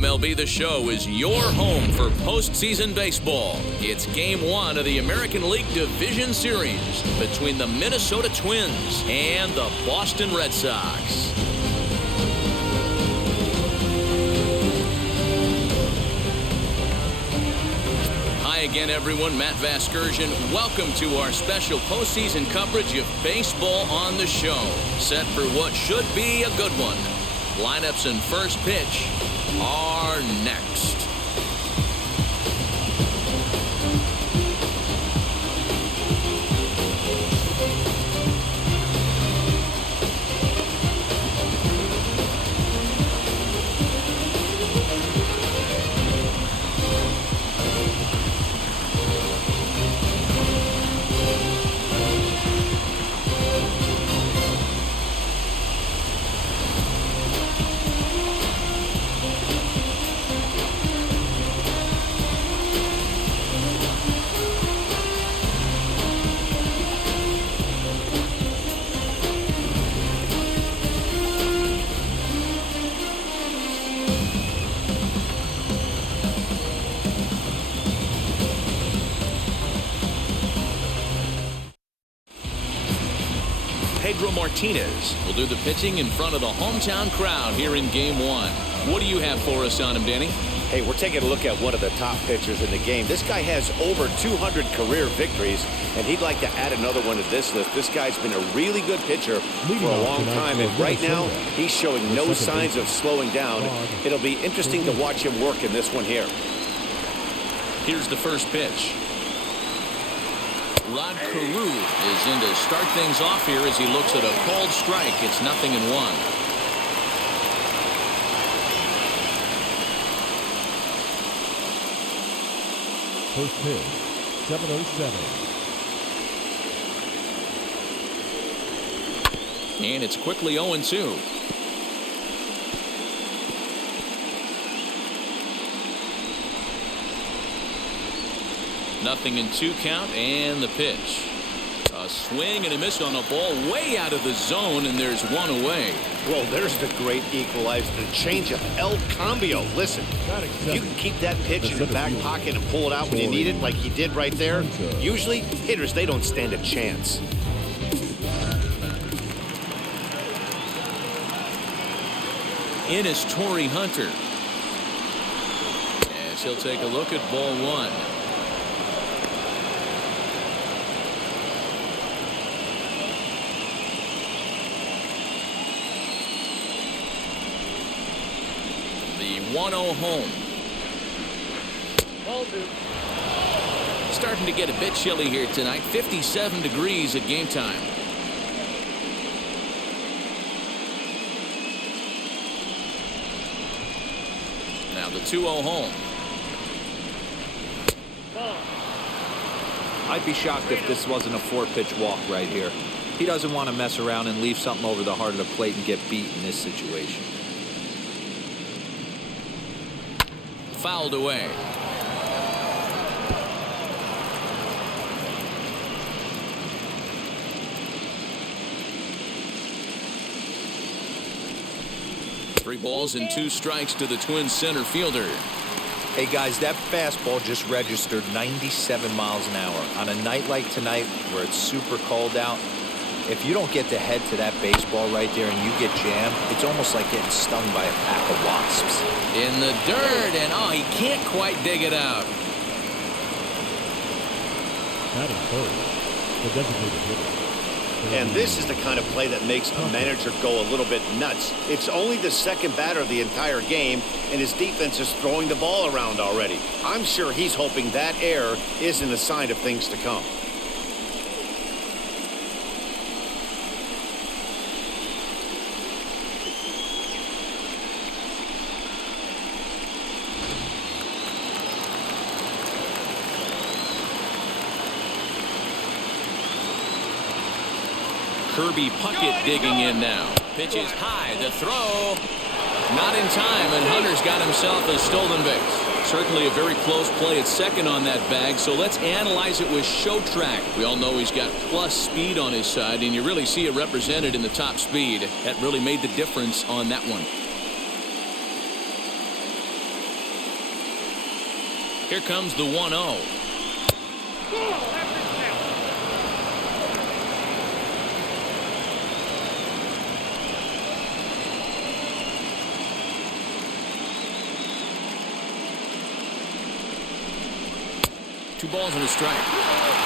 MLB The Show is your home for postseason baseball. It's Game 1 of the American League Division Series between the Minnesota Twins and the Boston Red Sox. Hi again, everyone. Matt Vasgersian. Welcome to our special postseason coverage of Baseball on the Show. Set for what should be a good one. Lineups and first pitch are next. Pedro Martinez will do the pitching in front of the hometown crowd here in Game 1. What do you have for us on him, Danny? Hey, we're taking a look at one of the top pitchers in the game. This guy has over 200 career victories, and he'd like to add another one to this list. This guy's been a really good pitcher for a long time, and right now he's showing no signs of slowing down. It'll be interesting to watch him work in this one here. Here's the first pitch. Rod Carew is in to start things off here as he looks at a called strike. It's 0-1. First pitch, 7:07. And it's quickly 0-2. Nothing in 2 count, and the pitch. A swing and a miss on a ball way out of the zone, and there's one away. Well, there's the great equalizer, the changeup, El Cambio. Listen, you can keep that pitch in the back pocket and pull it out when you need it, like he did right there. Usually, hitters, they don't stand a chance. In is Torrey Hunter. As he'll take a look at ball 1. The 1-0 home. Starting to get a bit chilly here tonight. 57 degrees at game time. Now the 2-0 home. I'd be shocked if this wasn't a 4-pitch walk right here. He doesn't want to mess around and leave something over the heart of the plate and get beat in this situation. Fouled away. Three balls and 2 strikes to the Twins center fielder. Hey guys, that fastball just registered 97 miles an hour. On a night like tonight where it's super cold out, if you don't get the head to that baseball right there and you get jammed, it's almost like getting stung by a pack of wasps. In the dirt, and he can't quite dig it out. Batting first, the designated hitter. And this is the kind of play that makes a manager go a little bit nuts. It's only the second batter of the entire game, and his defense is throwing the ball around already. I'm sure he's hoping that error isn't a sign of things to come. Kirby Puckett digging in now. Pitch is high. The throw. Not in time, and Hunter's got himself a stolen base. Certainly a very close play at second on that bag, so let's analyze it with show track. We all know he's got plus speed on his side, and you really see it represented in the top speed. That really made the difference on that one. Here comes the 1-0. Two balls and a strike.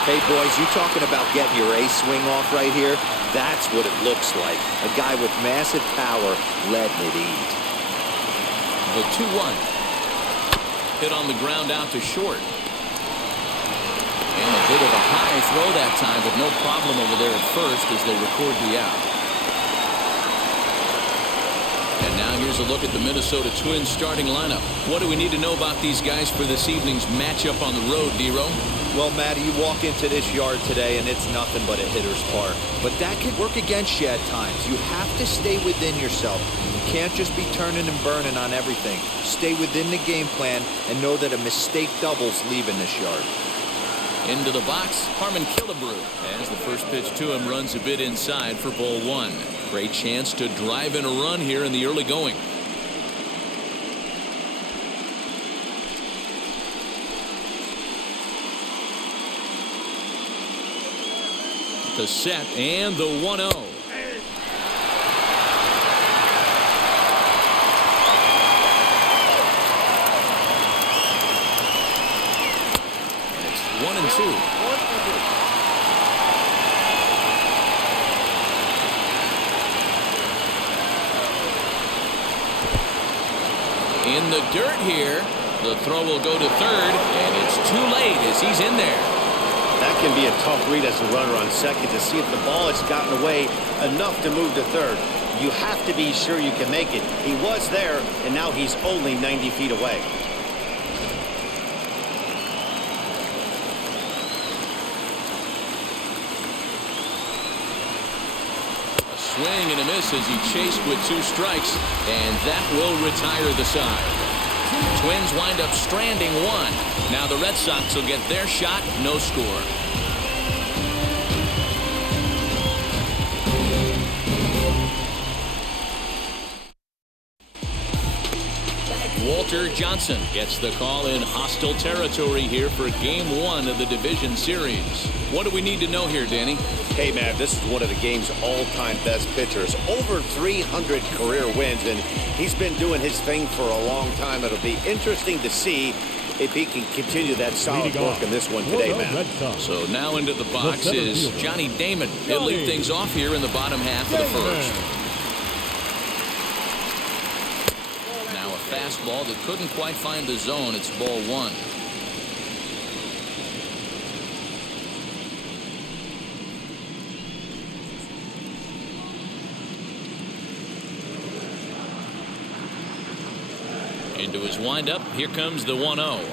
Hey, boys, you talking about getting your ace swing off right here? That's what it looks like. A guy with massive power letting it eat. The 2-1. Hit on the ground out to short. And a bit of a high throw that time, but no problem over there at first as they record the out. And now here's a look at the Minnesota Twins starting lineup. What do we need to know about these guys for this evening's matchup on the road, D-Ro? Well, Matty, you walk into this yard today and it's nothing but a hitter's park. But that can work against you at times. You have to stay within yourself. You can't just be turning and burning on everything. Stay within the game plan and know that a mistake doubles leaving this yard. Into the box, Harmon Killebrew, as the first pitch to him runs a bit inside for ball one. Great chance to drive in a run here in the early going. The set and the 1-0. It's 1-2. In the dirt here. The throw will go to third, and it's too late as he's in there. That can be a tough read as a runner on second to see if the ball has gotten away enough to move to third. You have to be sure you can make it. He was there, and now he's only 90 feet away. A swing and a miss as he chased with two strikes, and that will retire the side. Twins wind up stranding one. Now the Red Sox will get their shot. No score. Walter Johnson gets the call in hostile territory here for game one of the division series. What do we need to know here, Danny? Hey, man, this is one of the game's all-time best pitchers. Over 300 career wins, and he's been doing his thing for a long time. It'll be interesting to see if he can continue that solid work in this one today, man. So now into the box is Johnny Damon. He'll lead things off here in the bottom half of the first. Now a fastball that couldn't quite find the zone. It's ball one. Into his windup. Here comes the 1-0.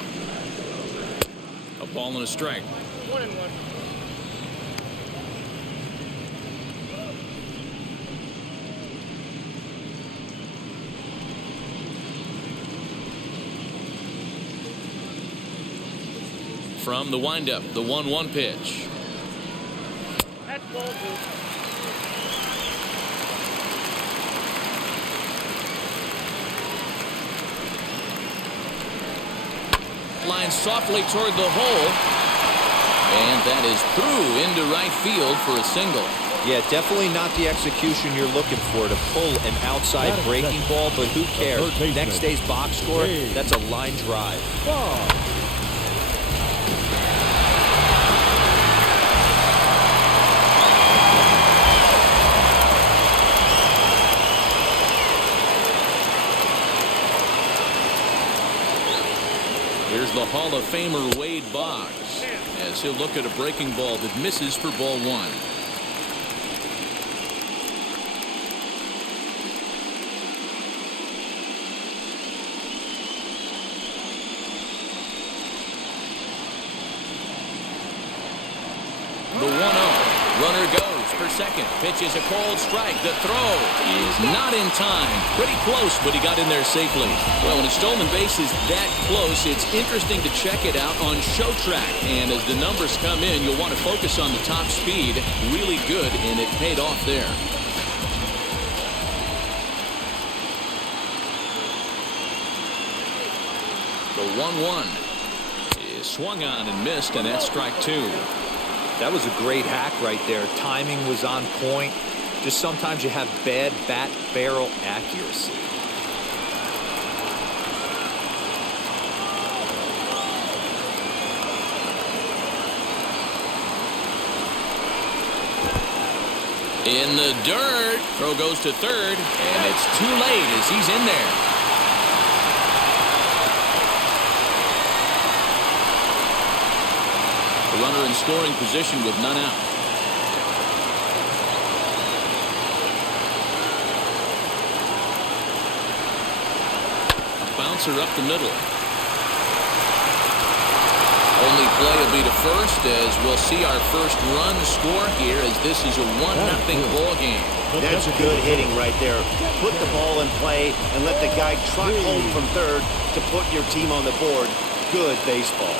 A ball and a strike. 1-1. From the windup, the 1-1 pitch. That's ball two. Line softly toward the hole. And that is through into right field for a single. Yeah, definitely not the execution you're looking for to pull an outside breaking ball, but who cares? Next day's box score, that's a line drive. Here's the Hall of Famer Wade Boggs as he'll look at a breaking ball that misses for ball one. The 1-0. Runner goes for second. Pitch is a cold strike. The throw is not in time. Pretty close, but he got in there safely. Well, when a stolen base is that close, it's interesting to check it out on Show Track. And as the numbers come in, you'll want to focus on the top speed. Really good, and it paid off there. The 1-1. is swung on and missed, and that's strike two. That was a great hack right there. Timing was on point. Just sometimes you have bad bat barrel accuracy. In the dirt. Throw goes to third, and it's too late as he's in there. The runner in scoring position with none out. A bouncer up the middle. Only play will be to first as we'll see our first run score here as this is a 1-0 ball game. That's good hitting right there. Put the ball in play and let the guy trot home from third to put your team on the board. Good baseball.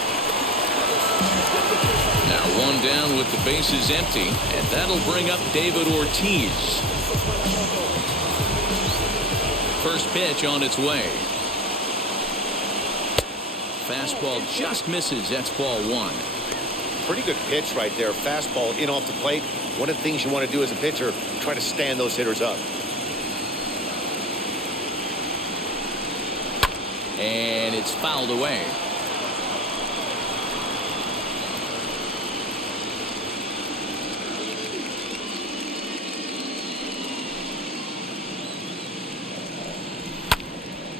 Now one down with the bases empty, and that'll bring up David Ortiz. First pitch on its way. Fastball just misses. That's ball one. Pretty good pitch right there. Fastball in off the plate. One of the things you want to do as a pitcher, try to stand those hitters up. And it's fouled away.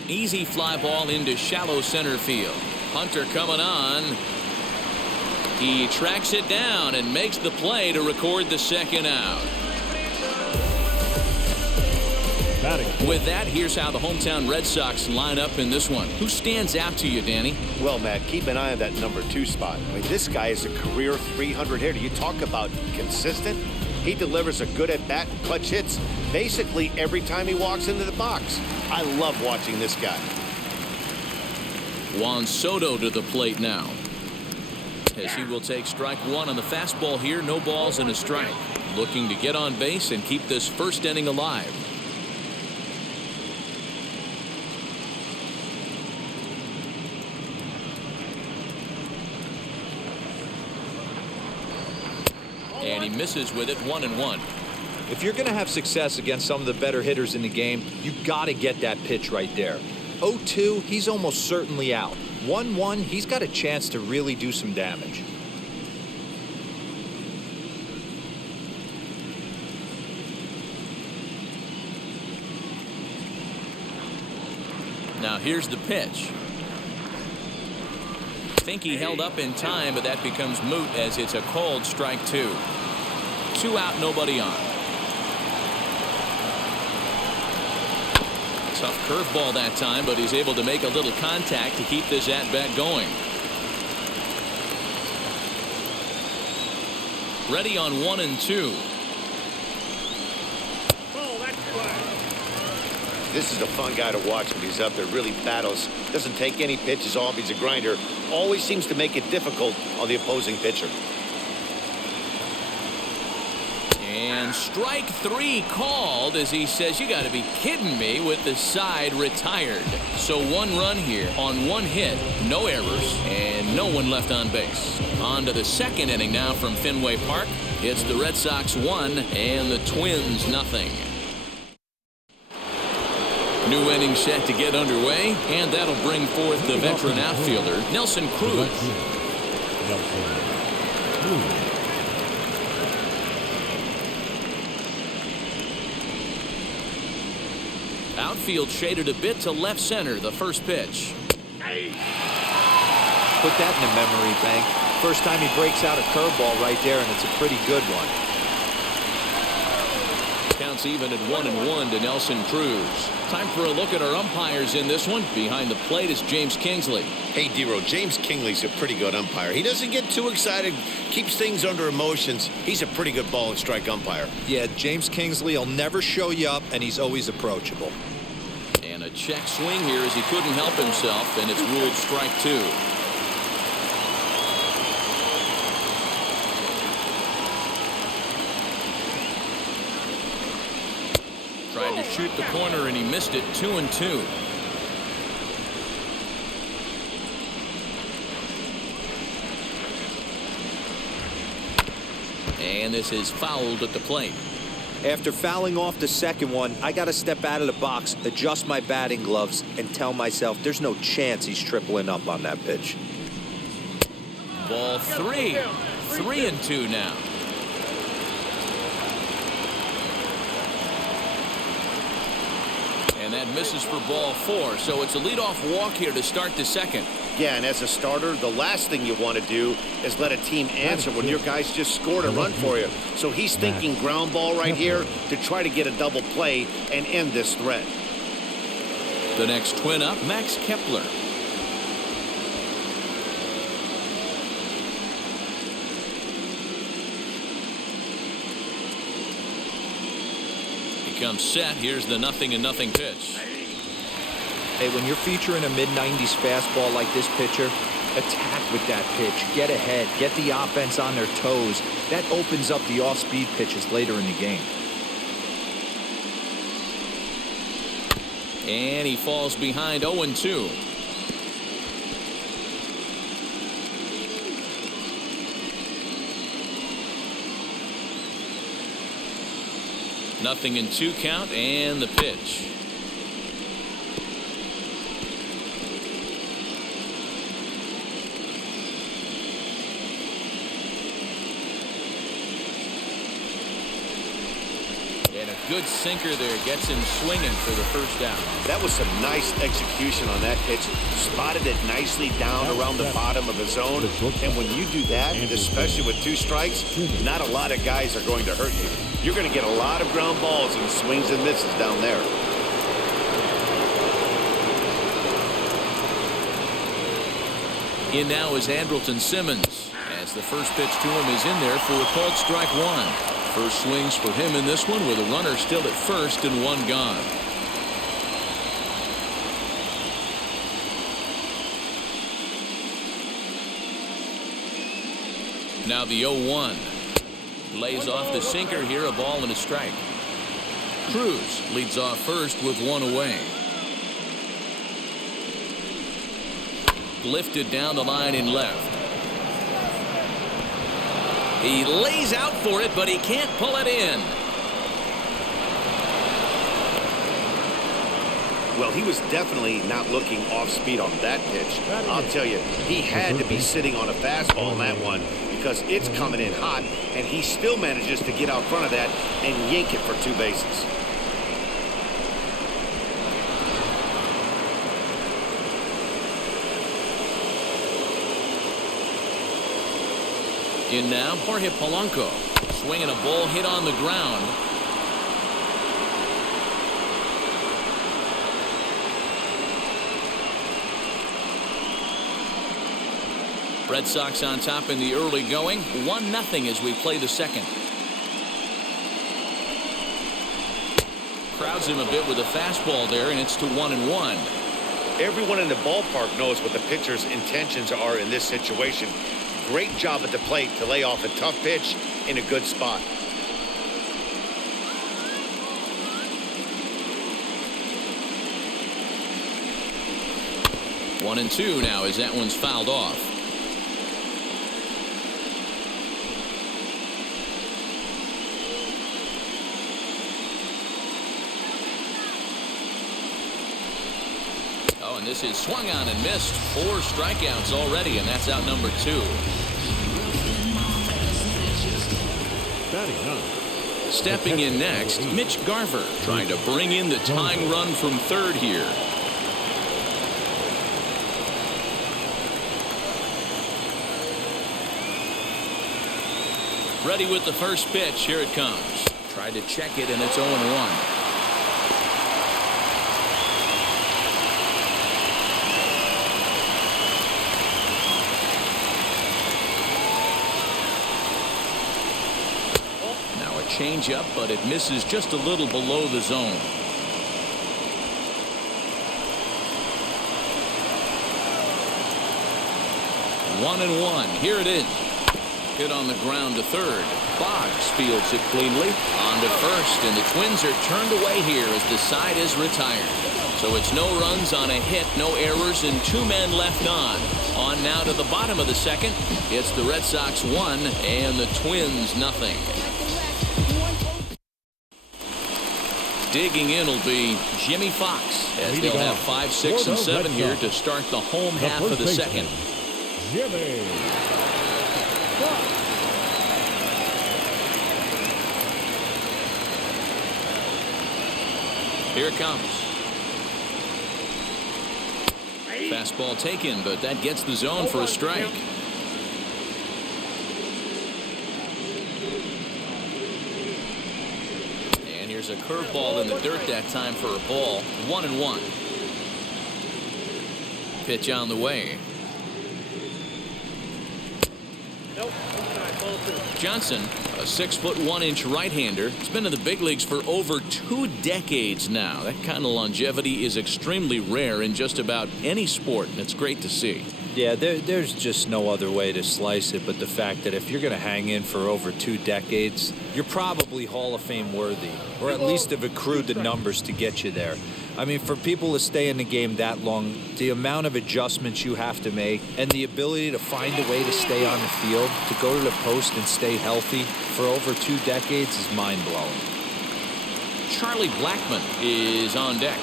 Easy fly ball into shallow center field. Hunter coming on. He tracks it down and makes the play to record the second out. With that, here's how the hometown Red Sox line up in this one. Who stands out to you, Danny? Well, Matt, keep an eye on that number 2 spot. I mean, this guy is a career 300 hitter. You talk about consistent. He delivers a good at-bat, clutch hits basically every time he walks into the box. I love watching this guy. Juan Soto to the plate now. As he will take strike one on the fastball here. No balls and a strike. Looking to get on base and keep this first inning alive. And he misses with it. 1-1. If you're going to have success against some of the better hitters in the game, you got to get that pitch right there. 0-2, he's almost certainly out. 1-1, he's got a chance to really do some damage. Now here's the pitch. Think he held up in time, but that becomes moot as it's a called strike two. 2 out, nobody on. Tough curveball that time, but he's able to make a little contact to keep this at-bat going. Ready on 1 and 2. Oh, that's fly. This is a fun guy to watch when he's up there. Really battles. Doesn't take any pitches off. He's a grinder. Always seems to make it difficult on the opposing pitcher. And strike 3 called as he says, you got to be kidding me, with the side retired. So 1 run here on 1 hit, no errors, and no one left on base. On to the second inning now from Fenway Park. It's the Red Sox 1 and the Twins nothing. New inning set to get underway, and that'll bring forth the veteran outfielder, Nelson Cruz. Outfield shaded a bit to left center, the first pitch. Put that in the memory bank. First time he breaks out a curveball right there, and it's a pretty good one. Counts even at 1-1 to Nelson Cruz. Time for a look at our umpires in this one. Behind the plate is James Kingsley. Hey, Dero, James Kingley's a pretty good umpire. He doesn't get too excited, keeps things under emotions. He's a pretty good ball and strike umpire. Yeah, James Kingsley will never show you up, and he's always approachable. And a check swing here as he couldn't help himself, and it's ruled strike 2. Tried to shoot the corner and he missed it. 2-2. And this is fouled at the plate. After fouling off the second one, I got to step out of the box, adjust my batting gloves, and tell myself there's no chance he's tripling up on that pitch. Ball 3. 3-2 now. And that misses for ball 4. So it's a leadoff walk here to start the second. Yeah, and as a starter, the last thing you want to do is let a team answer when your guys just scored a run for you. So he's thinking ground ball right here to try to get a double play and end this threat. The next twin up, Max Kepler. He comes set. Here's the 0-0 pitch. Hey, when you're featuring a mid-90s fastball like this pitcher, attack with that pitch. Get ahead. Get the offense on their toes. That opens up the off-speed pitches later in the game. And he falls behind 0-2. Nothing in 2 count, and the pitch. And a good sinker there gets him swinging for the first out. That was some nice execution on that pitch. Spotted it nicely down around the bottom of the zone. And when you do that, especially with 2 strikes, not a lot of guys are going to hurt you. You're going to get a lot of ground balls and swings and misses down there. In now is Andrelton Simmons, as the first pitch to him is in there for a called strike 1. First swings for him in this one with a runner still at first and 1 gone. Now the 0-1. Lays off the sinker here, a ball and a strike. Cruz leads off first with 1 away. Lifted down the line in left. He lays out for it, but he can't pull it in. Well, he was definitely not looking off speed on that pitch. I'll tell you, he had to be sitting on a fastball on that one because it's coming in hot, and he still manages to get out front of that and yank it for 2 bases. In now, Jorge Polanco, swinging a ball hit on the ground. Red Sox on top in the early going, 1-0 as we play the second. Crowds him a bit with a fastball there, and it's to 1-1. Everyone in the ballpark knows what the pitcher's intentions are in this situation. Great job at the plate to lay off a tough pitch in a good spot. One and 2 now as that one's fouled off. Oh, and this is swung on and missed. 4 strikeouts already, and that's out number 2. Stepping in next, Mitch Garver, trying to bring in the tying run from third here. Ready with the first pitch. Here it comes. Tried to check it, and it's 0-1. Change up, but it misses just a little below the zone. One and one. Here it is. Hit on the ground to third. Boggs fields it cleanly. On to first, and the Twins are turned away here as the side is retired. So it's no runs on a hit, no errors, and 2 men left on. On now to the bottom of the second. It's the Red Sox 1 and the Twins nothing. Digging in will be Jimmy Fox as they'll have 5, 6, and 7 here to start the home half of the second. Jimmy Fox. Here it comes. Fastball taken, but that gets the zone for a strike. And here's a curveball in the dirt that time for a ball. 1-1. Pitch on the way. Johnson, a 6'1" right-hander. He's been in the big leagues for over 2 decades now. That kind of longevity is extremely rare in just about any sport, and it's great to see. Yeah, there's just no other way to slice it but the fact that if you're going to hang in for over 2 decades, you're probably Hall of Fame worthy, or at least have accrued the numbers to get you there. I mean, for people to stay in the game that long, the amount of adjustments you have to make and the ability to find a way to stay on the field, to go to the post and stay healthy for over 2 decades is mind-blowing. Charlie Blackmon is on deck.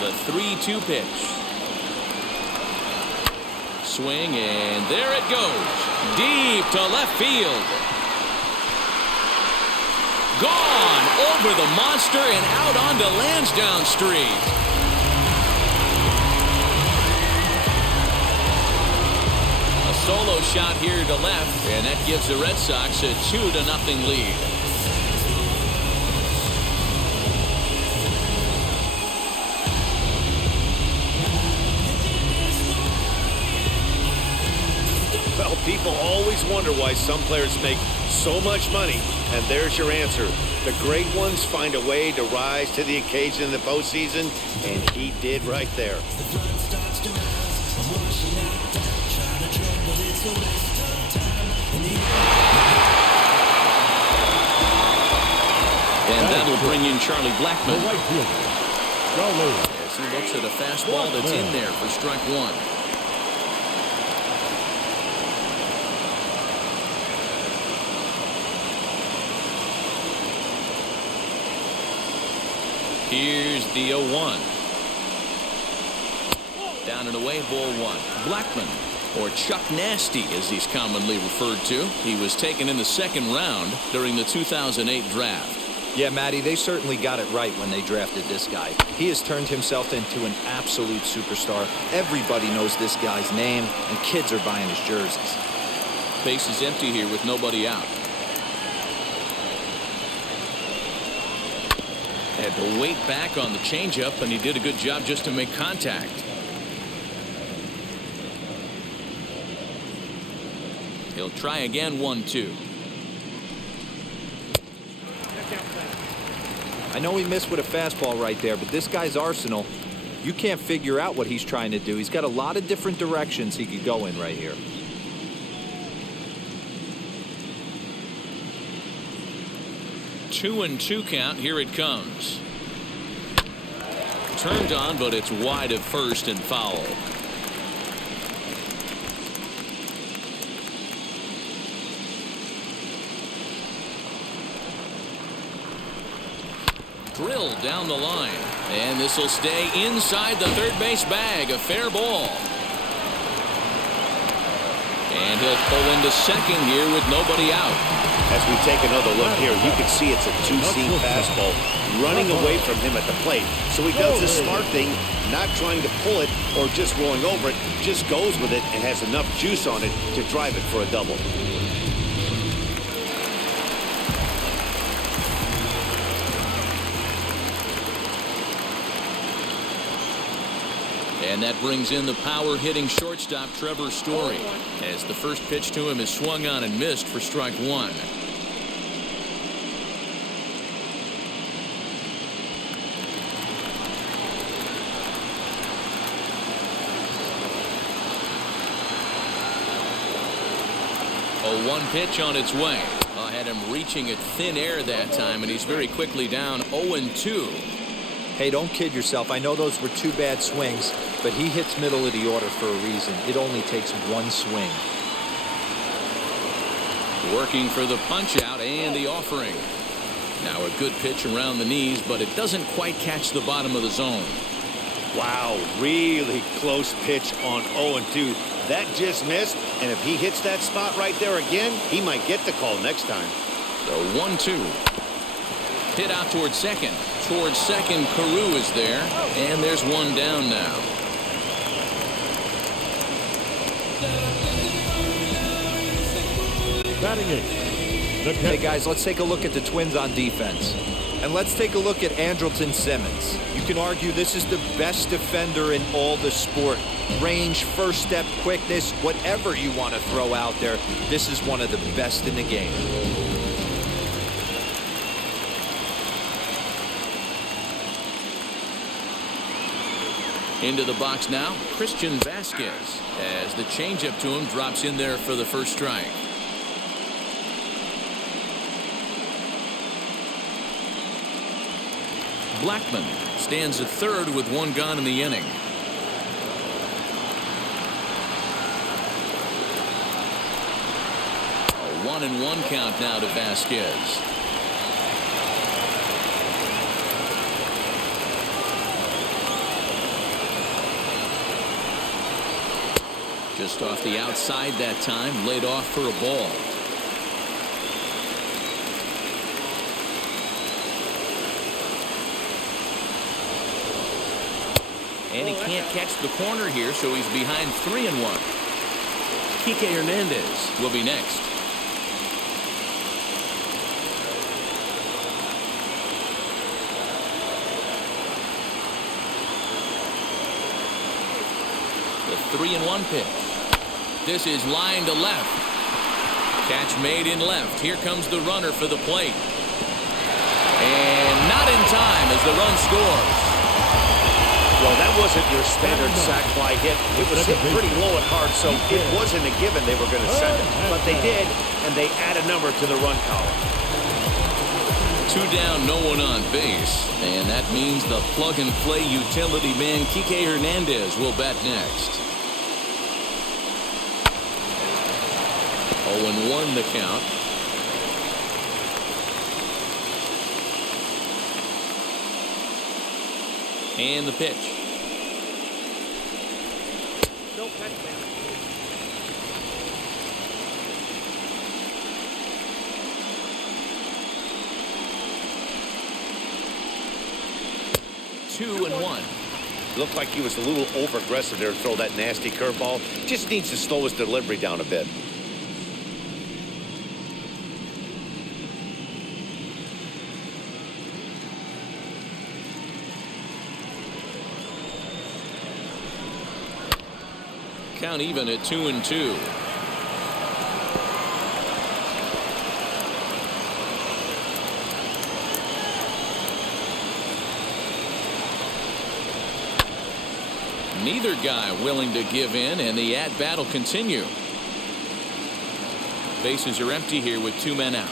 The 3-2 pitch. Swing, and there it goes. Deep to left field. Gone over the monster and out onto Lansdowne Street. A solo shot here to left, and that gives the Red Sox a 2-0 lead. Well, people always wonder why some players make so much money, and there's your answer. The great ones find a way to rise to the occasion in the postseason, and he did right there. And that'll bring in Charlie Blackmon. The right fielder, Charlie. As he looks at a fastball that's in there for strike 1. Here's the 0-1. Down and away, ball 1. Blackmon, or Chuck Nasty as he's commonly referred to. He was taken in the 2nd round during the 2008 draft. Yeah, Matty, they certainly got it right when they drafted this guy. He has turned himself into an absolute superstar. Everybody knows this guy's name, and kids are buying his jerseys. Base is empty here with nobody out. Had to wait back on the changeup, and he did a good job just to make contact. He'll try again, 1-2. I know he missed with a fastball right there, but this guy's arsenal, you can't figure out what he's trying to do. He's got a lot of different directions he could go in right here. Two and 2 count. Here it comes. Turned on, but it's wide of first and foul. Drilled down the line, and this will stay inside the third base bag. A fair ball. And he'll pull into second here with nobody out. As we take another look here, you can see it's a two-seam fastball running away from him at the plate. So he does the smart thing, not trying to pull it or just rolling over it, just goes with it and has enough juice on it to drive it for a double. And that brings in the power-hitting shortstop Trevor Story as the first pitch to him is swung on and missed for strike 1. 0-1 pitch on its way. Had him reaching at thin air that time, and he's very quickly down 0-2. Hey, don't kid yourself. I know those were 2 bad swings, but he hits middle of the order for a reason. It only takes 1 swing. Working for the punch out and the offering. Now a good pitch around the knees, but it doesn't quite catch the bottom of the zone. Wow, really close pitch on 0-2. That just missed, and if he hits that spot right there again, he might get the call next time. The 1-2. Hit out towards second. Towards second, Carew is there, and there's one down now. Batting eighth. Hey guys, let's take a look at the Twins on defense. And let's take a look at Andrelton Simmons. You can argue this is the best defender in all the sport. Range, first step, quickness, whatever you want to throw out there, this is one of the best in the game. Into the box now, Christian Vasquez, as the changeup to him drops in there for the first strike. Blackman stands at third with 1 gone in the inning. A 1-1 count now to Vasquez. Just off the outside that time, laid off for a ball. And he can't catch the corner here, so he's behind 3-1. Kike Hernandez will be next. The 3-1 pitch. This is line to left. Catch made in left. Here comes the runner for the plate. And not in time as the run scores. Well, that wasn't your standard sac fly hit. It was hit pretty low and hard, so it wasn't a given they were going to send it. But they did, and they add a number to the run column. 2 down, no one on base. And that means the plug-and-play utility man, Kike Hernandez, will bat next. 0-1 the count. And the pitch. No catch there. Two and one. Looked like he was a little over-aggressive there to throw that nasty curveball. Just needs to slow his delivery down a bit. Count even at 2-2. Neither guy willing to give in, and the at-bat will continue. Bases are empty here with 2 men out.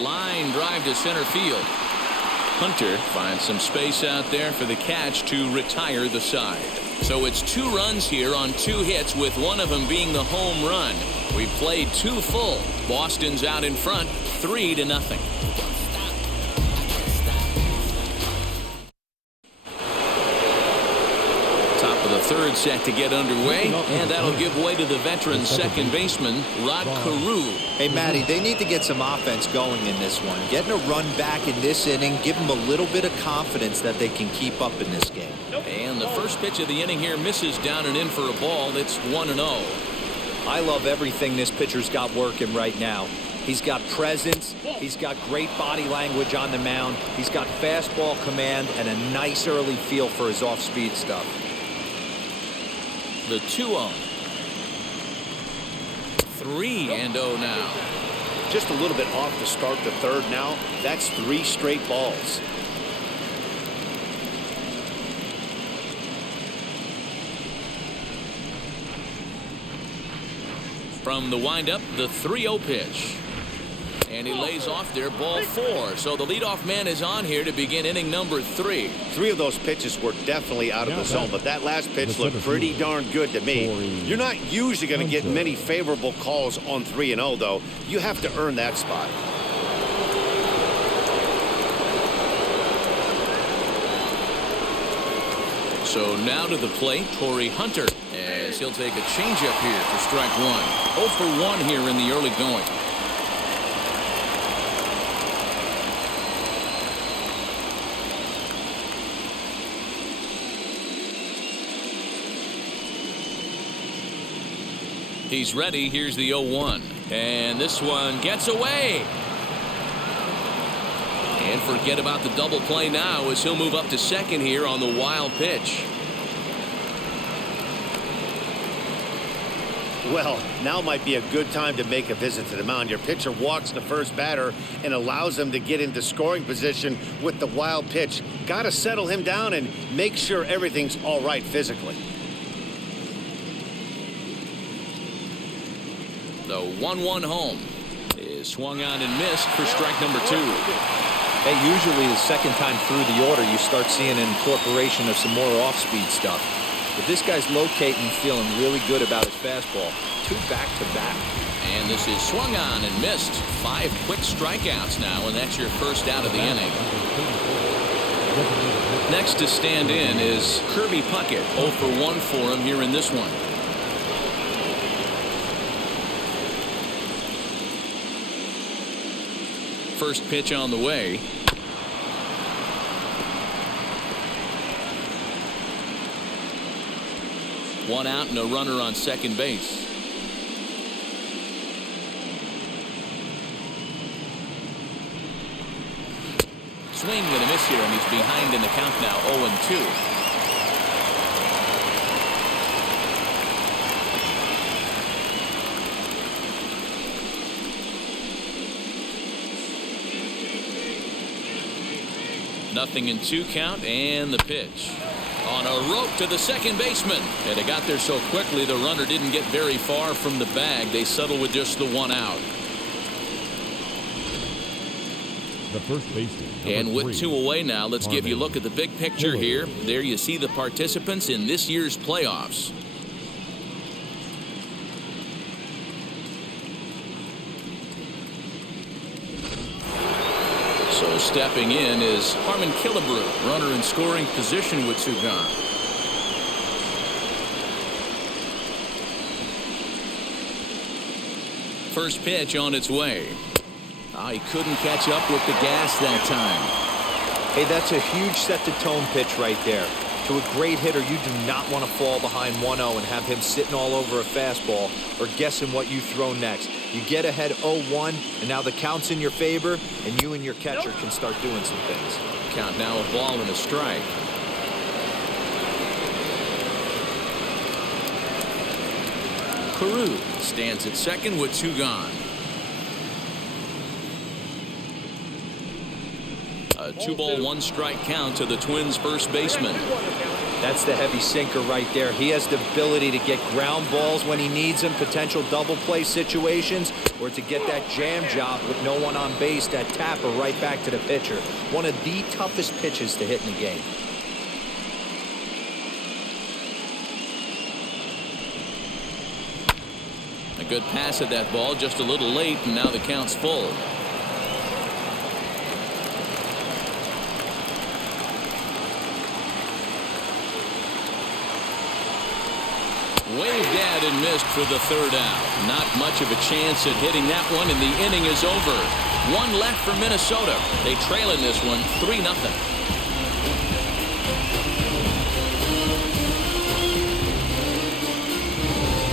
Line drive to center field. Hunter finds some space out there for the catch to retire the side. So it's 2 runs here on 2 hits, with one of them being the home run. We've played 2 full. Boston's out in front, 3-0. Top of the 3rd set to get underway, and that'll give way to the veteran second baseman, Rod Carew. Hey, Matty, they need to get some offense going in this one. Getting a run back in this inning, give them a little bit of confidence that they can keep up in this game. And the first pitch of the inning here misses down and in for a ball. That's 1-0. I love everything this pitcher's got working right now. He's got presence. He's got great body language on the mound. He's got fastball command and a nice early feel for his off-speed stuff. The 2-0. 3-0 now. Just a little bit off to start the 3rd now. That's 3 straight balls. From the windup, the 3-0 pitch. And he lays off there, ball 4. So the leadoff man is on here to begin inning number 3. 3 of those pitches were definitely out of the zone, but that last pitch looked pretty darn good to me. You're not usually going to get many favorable calls on 3-0, though. You have to earn that spot. So now to the plate, Torrey Hunter, as he'll take a changeup here for strike 1. 0 for 1 here in the early going. He's ready. Here's the 0-1. And this one gets away. And forget about the double play now as he'll move up to second here on the wild pitch. Well, now might be a good time to make a visit to the mound. Your pitcher walks the first batter and allows him to get into scoring position with the wild pitch. Got to settle him down and make sure everything's all right physically. The 1-1 home is swung on and missed for strike number 2. Hey, usually the second time through the order, you start seeing an incorporation of some more off-speed stuff. But this guy's locating, feeling really good about his fastball. 2 back-to-back. And this is swung on and missed. 5 quick strikeouts now, and that's your first out of the inning. Next to stand in is Kirby Puckett. 0 for 1 for him here in this one. First pitch on the way. One out and a runner on second base. Swing and a miss here, and he's behind in the count now, 0-2. Nothing in 2 count, and the pitch. On a rope to the second baseman. And it got there so quickly the runner didn't get very far from the bag. They settle with just the 1 out. The first baseman. And with 2 away now, let's give you a look at the big picture here. There you see the participants in this year's playoffs. So stepping in is Harmon Killebrew, runner in scoring position with 2 gone. First pitch on its way. He couldn't catch up with the gas that time. Hey, that's a huge set-the-tone pitch right there. To a great hitter, you do not want to fall behind 1-0 and have him sitting all over a fastball or guessing what you throw next. You get ahead 0-1, and now the count's in your favor, and you and your catcher can start doing some things. Count now a ball and a strike. Carew stands at second with 2 gone. A 2-ball, 1-strike count to the Twins' first baseman. That's the heavy sinker right there. He has the ability to get ground balls when he needs them, potential double play situations, or to get that jam job with no one on base, that tapper right back to the pitcher. One of the toughest pitches to hit in the game. A good pass at that ball, just a little late, and now the count's full. Waved at and missed for the 3rd out. Not much of a chance at hitting that one, and the inning is over. 1 left for Minnesota. They trail in this one 3-0.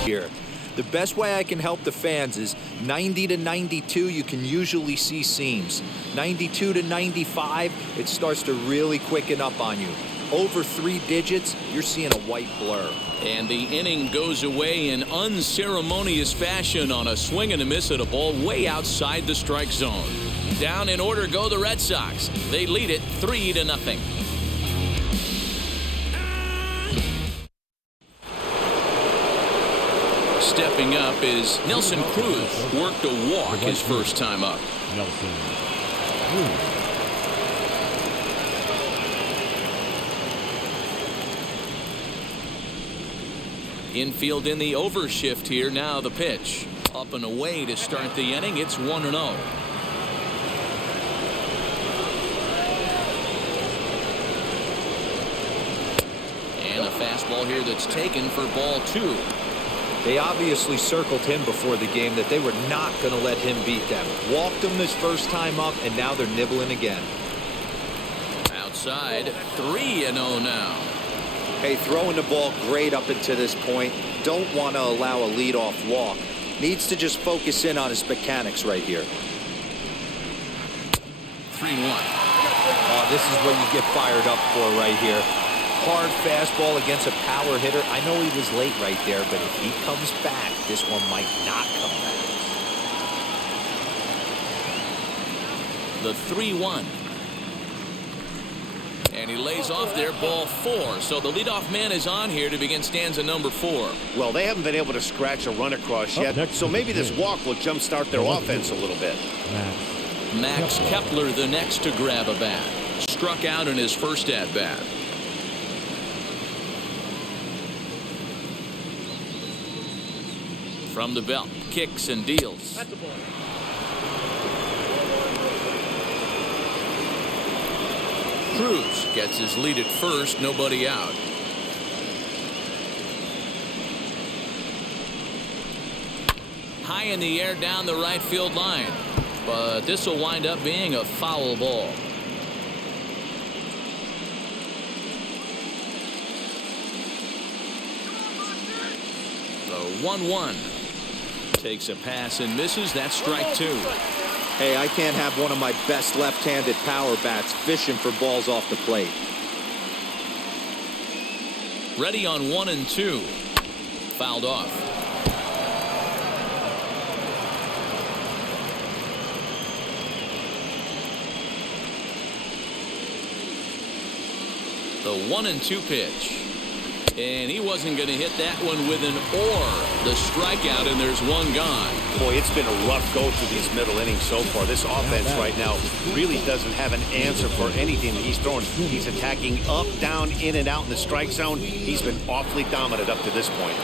Here, the best way I can help the fans is 90 to 92. You can usually see seams. 92 to 95, it starts to really quicken up on you. Over 3 digits, you're seeing a white blur. And the inning goes away in unceremonious fashion on a swing and a miss at a ball way outside the strike zone. Down in order go the Red Sox. They lead it 3-0. stepping up is Nelson Cruz. Worked a walk his first time up. Nelson Cruz. Infield in the overshift here. Now the pitch. Up and away to start the inning. It's 1-0. And a fastball here that's taken for ball 2. They obviously circled him before the game that they were not going to let him beat them. Walked him his first time up, and now they're nibbling again. Outside, 3-0 now. Hey, throwing the ball great up until this point. Don't want to allow a leadoff walk. Needs to just focus in on his mechanics right here. 3-1. Oh, this is what you get fired up for right here. Hard fastball against a power hitter. I know he was late right there, but if he comes back, this one might not come back. The 3-1. And he lays off there, ball 4. So the leadoff man is on here to begin stanza number 4. Well, they haven't been able to scratch a run across yet, so maybe this walk will jumpstart their offense a little bit. Max Kepler the next to grab a bat. Struck out in his first at-bat. From the belt, kicks and deals. That's a ball. Cruz gets his lead at first, nobody out. High in the air down the right field line, but this will wind up being a foul ball. The 1-1 takes a pass and misses. That's strike 2. Hey, I can't have one of my best left-handed power bats fishing for balls off the plate. Ready on 1 and 2. Fouled off. The 1 and 2 pitch. And he wasn't going to hit that one with an or. The strikeout, and there's one gone. Boy, it's been a rough go through these middle innings so far. This offense right now really doesn't have an answer for anything that he's throwing. He's attacking up, down, in and out in the strike zone. He's been awfully dominant up to this point.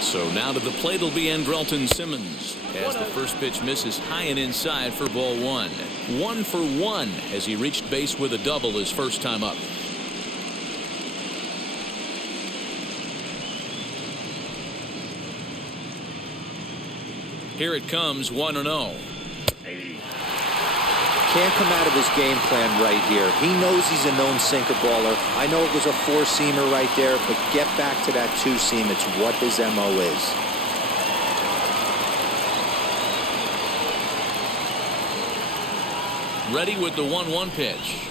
So now to the plate will be Andrelton Simmons as the first pitch misses high and inside for ball 1. 1 for 1 as he reached base with a double his first time up. Here it comes, 1-0. Can't come out of his game plan right here. He knows he's a known sinker baller. I know it was a 4-seamer right there, but get back to that 2-seam. It's what his MO is. Ready with the 1-1 pitch.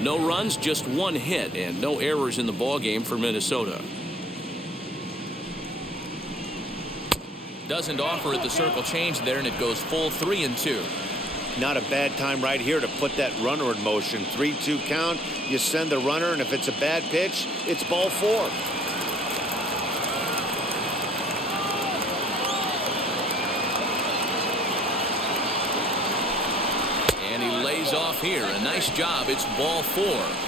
No runs, just 1 hit, and no errors in the ballgame for Minnesota. Doesn't offer at the circle change there, and it goes full 3 and 2. Not a bad time right here to put that runner in motion. 3-2 count. You send the runner, and if it's a bad pitch, it's ball 4. And he lays off here. A nice job. It's ball 4.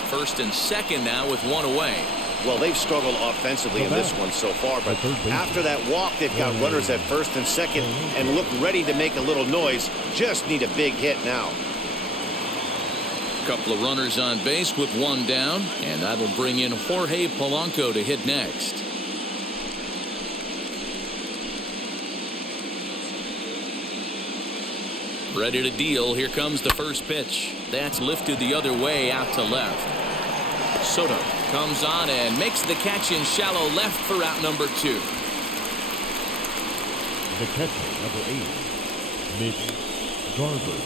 First and second now with 1 away. Well, they've struggled offensively in this one so far, but after that walk, they've got runners at first and second and look ready to make a little noise. Just need a big hit now. Couple of runners on base with 1 down, and that'll bring in Jorge Polanco to hit next. Ready to deal. Here comes the first pitch. That's lifted the other way out to left. Soto comes on and makes the catch in shallow left for out number 2. The catcher, number 8, Mitch Garver.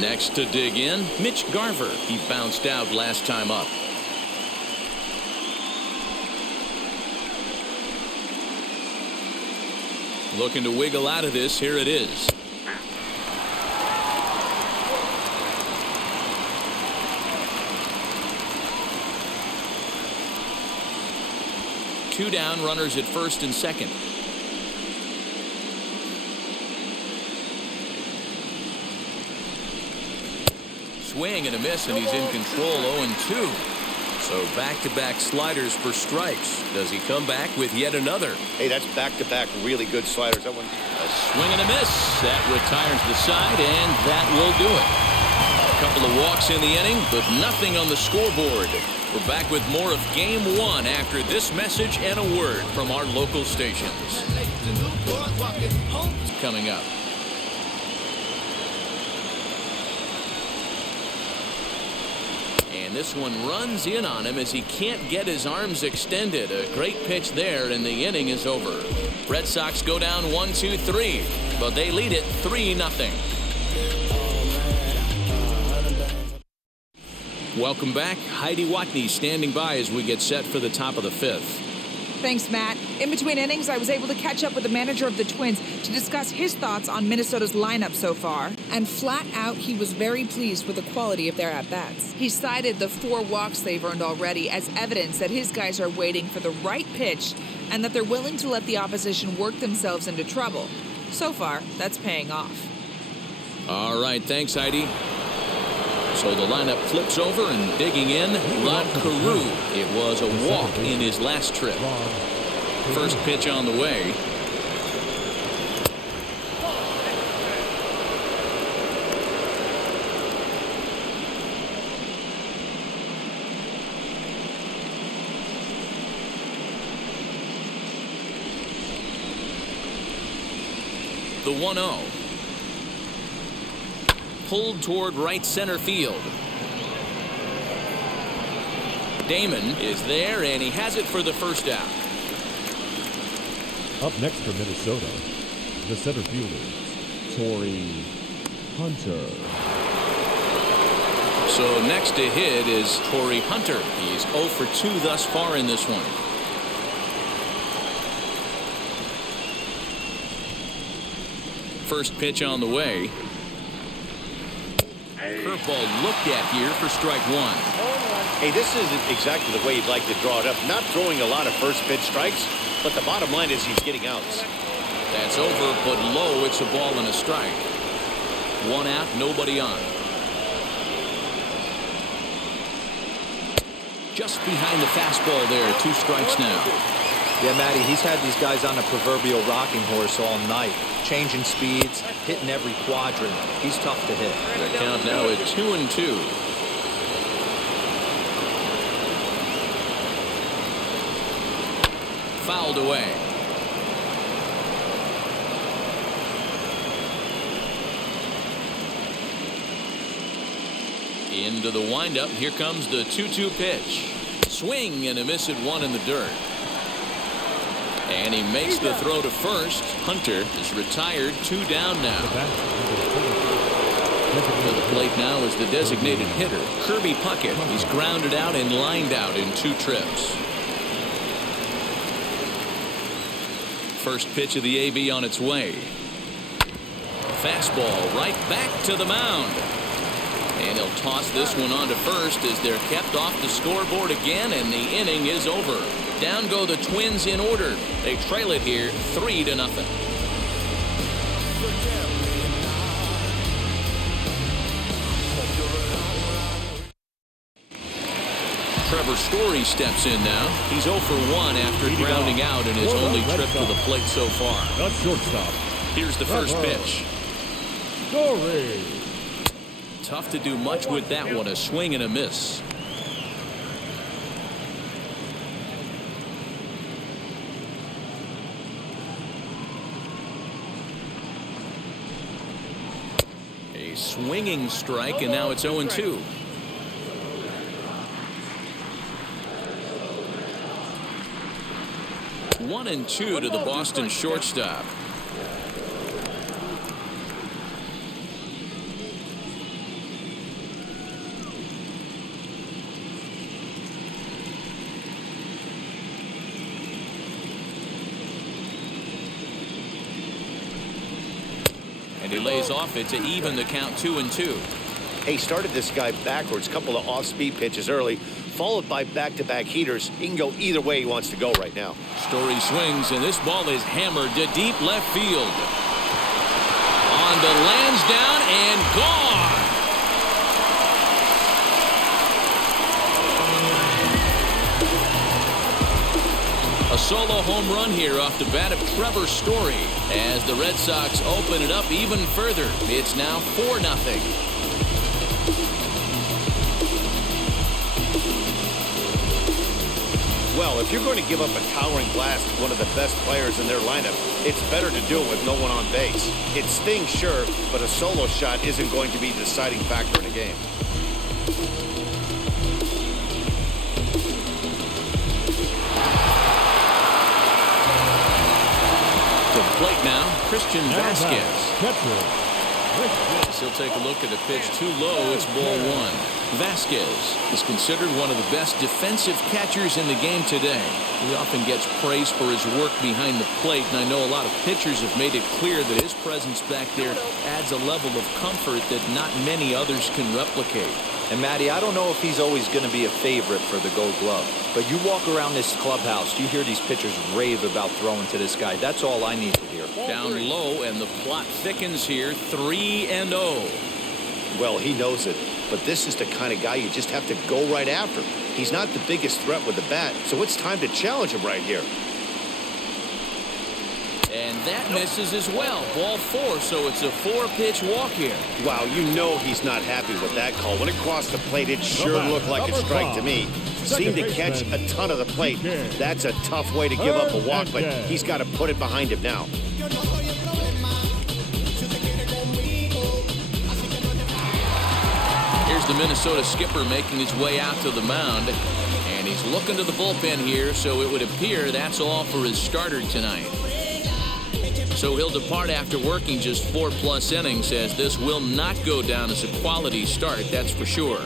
Next to dig in, Mitch Garver. He bounced out last time up. Looking to wiggle out of this. Here it is. Two down, runners at first and second. Swing and a miss, and he's in control. 0-2. So back-to-back sliders for strikes. Does he come back with yet another? Hey, that's back-to-back really good sliders. That one. A swing and a miss. That retires the side, and that will do it. A couple of walks in the inning, but nothing on the scoreboard. We're back with more of Game 1 after this message and a word from our local stations. Coming up. And this one runs in on him as he can't get his arms extended. A great pitch there, and the inning is over. Red Sox go down 1-2-3, but they lead it 3-0. Welcome back. Heidi Watney standing by as we get set for the top of the 5th. Thanks, Matt. In between innings, I was able to catch up with the manager of the Twins to discuss his thoughts on Minnesota's lineup so far. And flat out, he was very pleased with the quality of their at-bats. He cited the 4 walks they've earned already as evidence that his guys are waiting for the right pitch and that they're willing to let the opposition work themselves into trouble. So far, that's paying off. All right, thanks, Heidi. So the lineup flips over and digging in, Rod Carew. It was a walk in his last trip. First pitch on the way. The 1-0. Pulled toward right center field. Damon is there, and he has it for the first out. Up next for Minnesota, the center fielders, Torrey Hunter. So next to hit is Torrey Hunter. He's 0 for 2 thus far in this one. First pitch on the way. Curveball looked at here for strike 1. Hey, this isn't exactly the way you'd like to draw it up. Not throwing a lot of first pitch strikes, but the bottom line is he's getting outs. That's over, but low. It's a ball and a strike. 1 out, nobody on. Just behind the fastball there. 2 strikes now. Yeah, Matty, he's had these guys on a proverbial rocking horse all night. Changing speeds, hitting every quadrant. He's tough to hit. The count now at 2-2. Fouled away. Into the windup. Here comes the 2-2 pitch. Swing and a miss at 1 in the dirt. And he makes the throw to first. Hunter is retired. 2 down now. To the plate now is the designated hitter, Kirby Puckett. He's grounded out and lined out in 2 trips. First pitch of the AB on its way. Fastball right back to the mound. And he'll toss this one on to first as they're kept off the scoreboard again, and the inning is over. Down go the Twins in order. They trail it here 3-0. Trevor Story steps in now. He's 0 for 1 after grounding out in his only trip to the plate so far. Not shortstop. Here's the first pitch. Story. Tough to do much with that one. A swing and a miss. A swinging strike, and now it's 0-2. 1-2 to the Boston shortstop. And he lays off it to even the count 2-2. He started this guy backwards, couple of off-speed pitches early, followed by back-to-back heaters. He can go either way he wants to go right now. Story swings, and this ball is hammered to deep left field. On to Lansdowne and gone. A solo home run here off the bat of Trevor Story as the Red Sox open it up even further. It's now 4-0. Well, if you're going to give up a towering blast to one of the best players in their lineup, it's better to do it with no one on base. It stings, sure, but a solo shot isn't going to be the deciding factor in a game. To the plate now, Christian Vasquez. Catcher. He'll take a look at the pitch too low. It's ball one. Vasquez is considered one of the best defensive catchers in the game today. He often gets praise for his work behind the plate, and I know a lot of pitchers have made it clear that his presence back there adds a level of comfort that not many others can replicate. And Matty, I don't know if he's always going to be a favorite for the Gold Glove, but you walk around this clubhouse, you hear these pitchers rave about throwing to this guy. That's all I need to hear. Down low, and the plot thickens here. 3-0. Well, he knows it, but this is the kind of guy you just have to go right after. He's not the biggest threat with the bat, so it's time to challenge him right here. And that misses as well. Ball 4, so it's a 4-pitch walk here. Wow, you know he's not happy with that call. When it crossed the plate, it sure looked like a strike to me. Seemed to catch a ton of the plate. That's a tough way to give up a walk, but he's got to put it behind him now. Here's the Minnesota skipper making his way out to the mound. And he's looking to the bullpen here, so it would appear that's all for his starter tonight. So he'll depart after working just 4+ innings, as this will not go down as a quality start, that's for sure.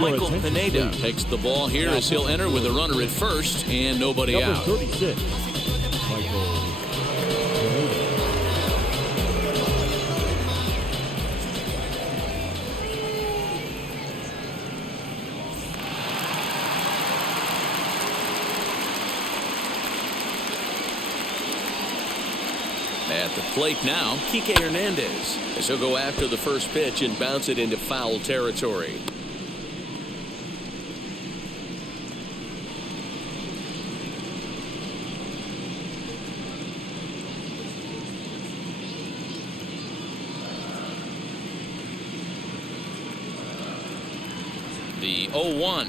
Michael Pineda takes the ball here as he'll enter with a runner at first and nobody out. 36. Michael Pineda. At the plate now, Kike Hernandez, as he'll go after the first pitch and bounce it into foul territory. The 0-1.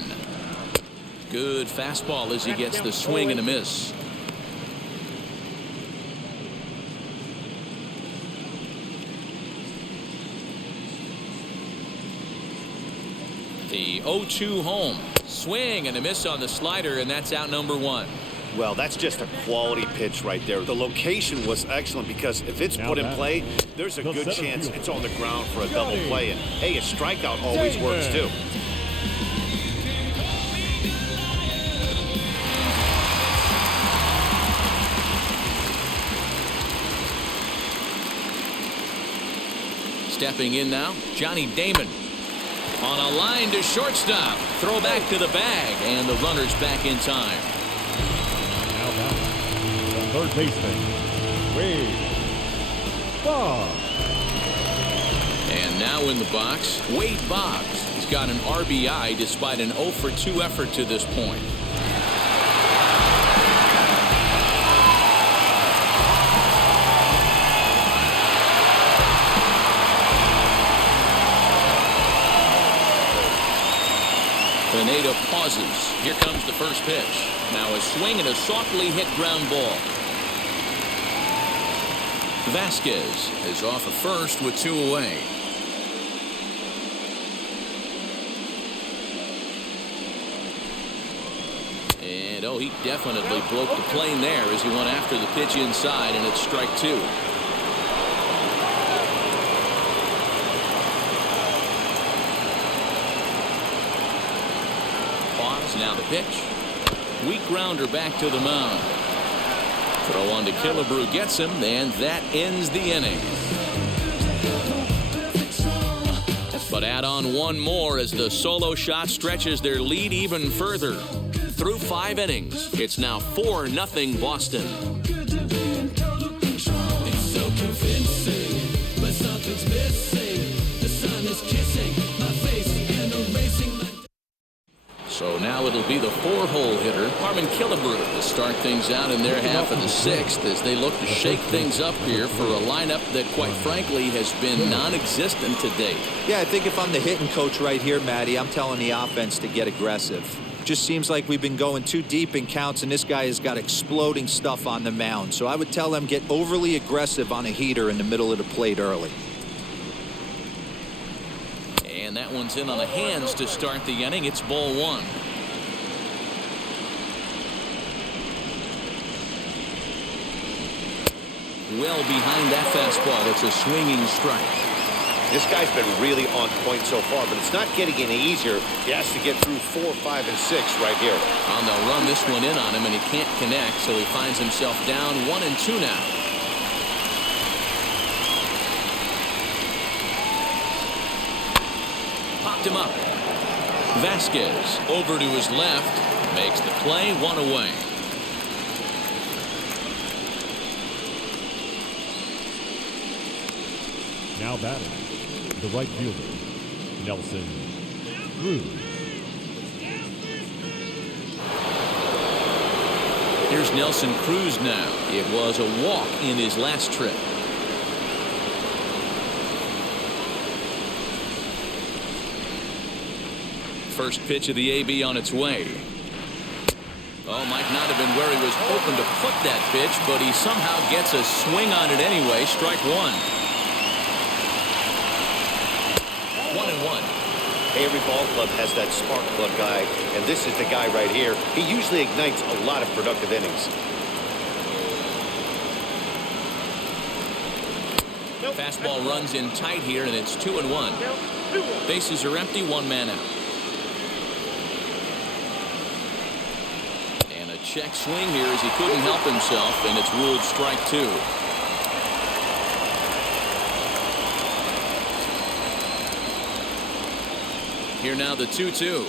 Good fastball as he gets the swing and a miss. The 0-2 home. Swing and a miss on the slider, and that's out number 1. Well, that's just a quality pitch right there. The location was excellent because if it's put in play, there's a good chance it's on the ground for a double play. And, hey, a strikeout always works, too. Stepping in now, Johnny Damon. On a line to shortstop. Throw back to the bag, and the runner's back in time. Now back. The third baseman, Wade Boggs. And now in the box, Wade Boggs. He's got an RBI despite an 0-for-2 effort to this point. Pineda pauses. Here comes the first pitch. Now a swing and a softly hit ground ball. Vasquez is off at first with 2 away. And, oh, he definitely broke the plane there as he went after the pitch inside, and it's strike two. Pause, now the pitch. Weak grounder back to the mound. Throw on to Killebrew gets him, and that ends the inning. But add on one more as the solo shot stretches their lead even further. Through 5 innings, it's now 4-0 Boston. It's so convincing, but something's missing. The sun is kissing my face and erasing my... So now it'll be the 4-hole hitter, Harmon Killebrew, to start things out in their half of the 6th as they look to shake things up here for a lineup that, quite frankly, has been non-existent to date. Yeah, I think if I'm the hitting coach right here, Matty, I'm telling the offense to get aggressive. Just seems like we've been going too deep in counts, and this guy has got exploding stuff on the mound. So I would tell them get overly aggressive on a heater in the middle of the plate early. And that one's in on the hands to start the inning. It's ball 1. Well behind that fastball. It's a swinging strike. This guy's been really on point so far, but it's not getting any easier. He has to get through 4, 5, and 6 right here. And they'll run this one in on him, and he can't connect, so he finds himself down 1-2 now. Popped him up. Vasquez over to his left, makes the play, 1 away. Now batting, the right fielder, Nelson Cruz. Here's Nelson Cruz now. It was a walk in his last trip. First pitch of the AB on its way. Oh, might not have been where he was hoping to put that pitch, but he somehow gets a swing on it anyway. Strike 1. 1-1. Every ball club has that spark plug guy, and this is the guy right here. He usually ignites a lot of productive innings. Fastball runs in tight here, and it's 2-1. Bases are empty, 1 man out. And a check swing here as he couldn't help himself, and it's ruled strike 2. Here now the 2-2.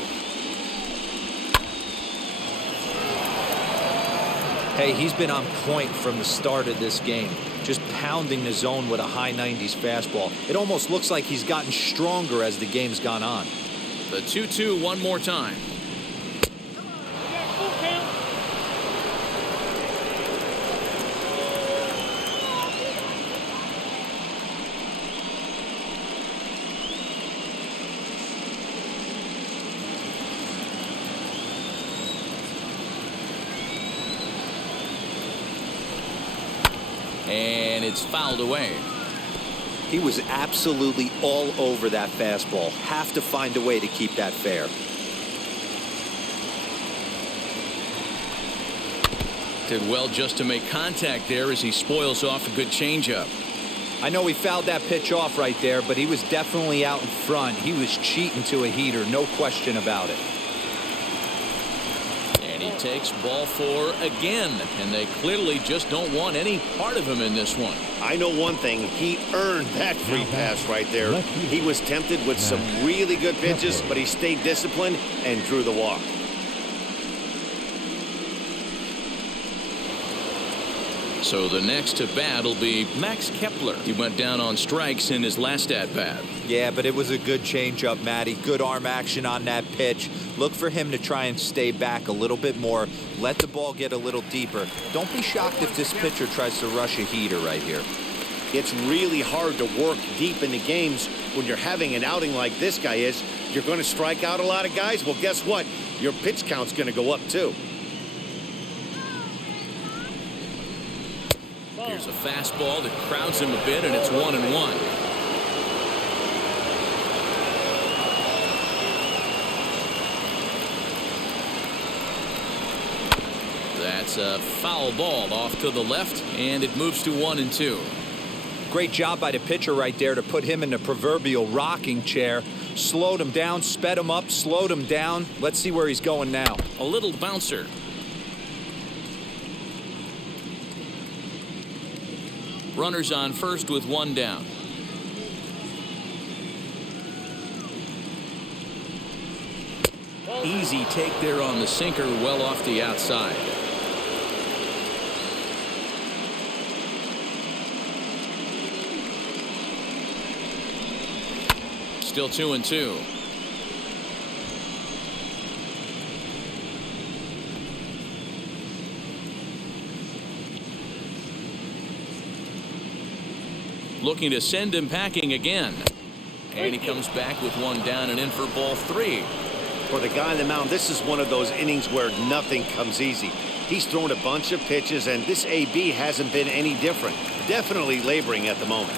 Hey, he's been on point from the start of this game. Just pounding the zone with a high 90s fastball. It almost looks like he's gotten stronger as the game's gone on. The 2-2 one more time. And it's fouled away. He was absolutely all over that fastball. Have to find a way to keep that fair. Did well just to make contact there as he spoils off a good changeup. I know he fouled that pitch off right there, but he was definitely out in front. He was cheating to a heater, no question about it. And he takes ball 4 again, and they clearly just don't want any part of him in this one. I know one thing. He earned that free pass right there. He was tempted with some really good pitches, but he stayed disciplined and drew the walk. So the next to bat will be Max Kepler. He went down on strikes in his last at-bat. Yeah, but it was a good changeup, Matty. Good arm action on that pitch. Look for him to try and stay back a little bit more. Let the ball get a little deeper. Don't be shocked if this pitcher tries to rush a heater right here. It's really hard to work deep into games when you're having an outing like this guy is. You're going to strike out a lot of guys. Well, guess what? Your pitch count's going to go up, too. Here's a fastball that crowds him a bit, and it's 1-1. That's a foul ball off to the left, and it moves to 1-2. Great job by the pitcher right there to put him in the proverbial rocking chair. Slowed him down, sped him up, slowed him down. Let's see where he's going now. A little bouncer. Runners on first with one down. Easy take there on the sinker, well off the outside. Still 2-2. Looking to send him packing again. And he comes back with one down and in for ball 3. For the guy on the mound, this is one of those innings where nothing comes easy. He's thrown a bunch of pitches, and this AB hasn't been any different. Definitely laboring at the moment.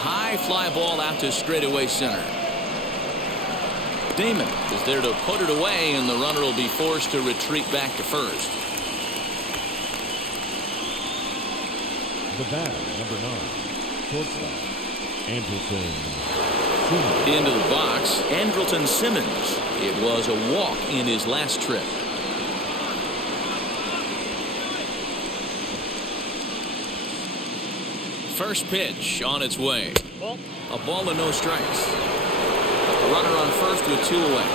High fly ball out to straightaway center. Damon is there to put it away, and the runner will be forced to retreat back to first. The batter, number 9, shortstop, Andrelton. Into the box, Andrelton Simmons. It was a walk in his last trip. First pitch on its way. A ball and no strikes. Runner on first with 2 away.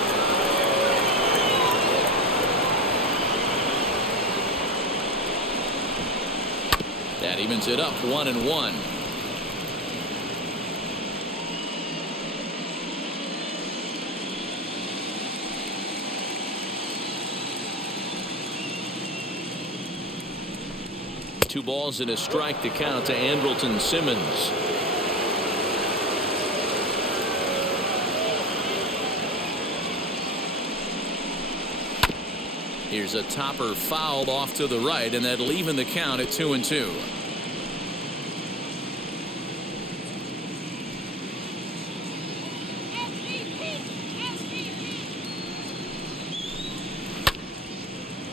That evens it up 1-1. Two balls and a strike to count to Andrelton Simmons. Here's a topper fouled off to the right, and that'll even the count at 2-2.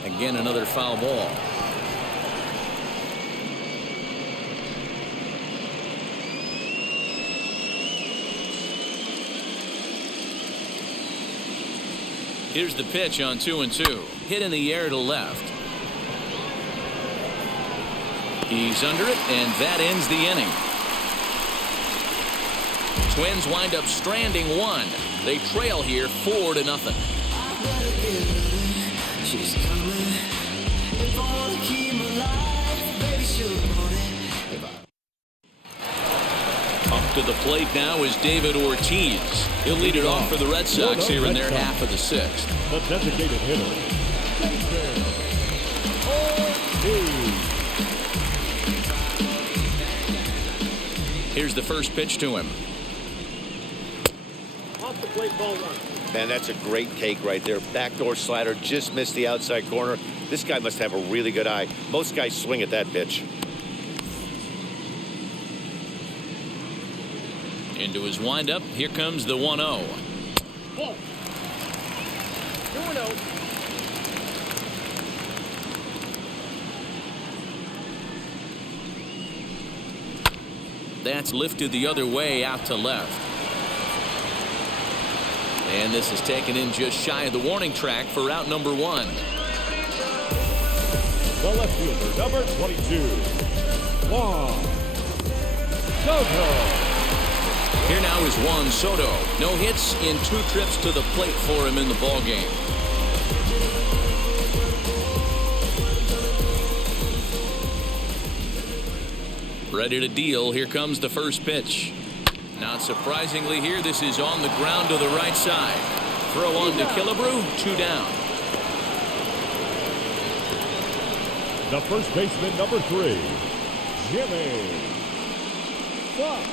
Again, another foul ball. Here's the pitch on 2-2. Hit in the air to left. He's under it, and that ends the inning. Twins wind up stranding one. They trail here 4-0. She's coming. If I wanna keep my life, baby, she'll want it. Up to the plate now is David Ortiz. He'll lead it off for the Red Sox here in their half of the 6th. The designated hitter, David Ortiz. Here's the first pitch to him. Off the plate, ball 1. Man, that's a great take right there. Backdoor slider, just missed the outside corner. This guy must have a really good eye. Most guys swing at that pitch. Into his windup, here comes the 1-0. Ball. 2-0. That's lifted the other way out to left. And this is taken in just shy of the warning track for out number 1. The left fielder, number 22, Juan Soto. Here now is Juan Soto. No hits in 2 trips to the plate for him in the ballgame. Ready to deal. Here comes the first pitch. Not surprisingly here, this is on the ground to the right side. Throw on to Killebrew, 2 down. The first baseman, number 3, Jimmy Fox.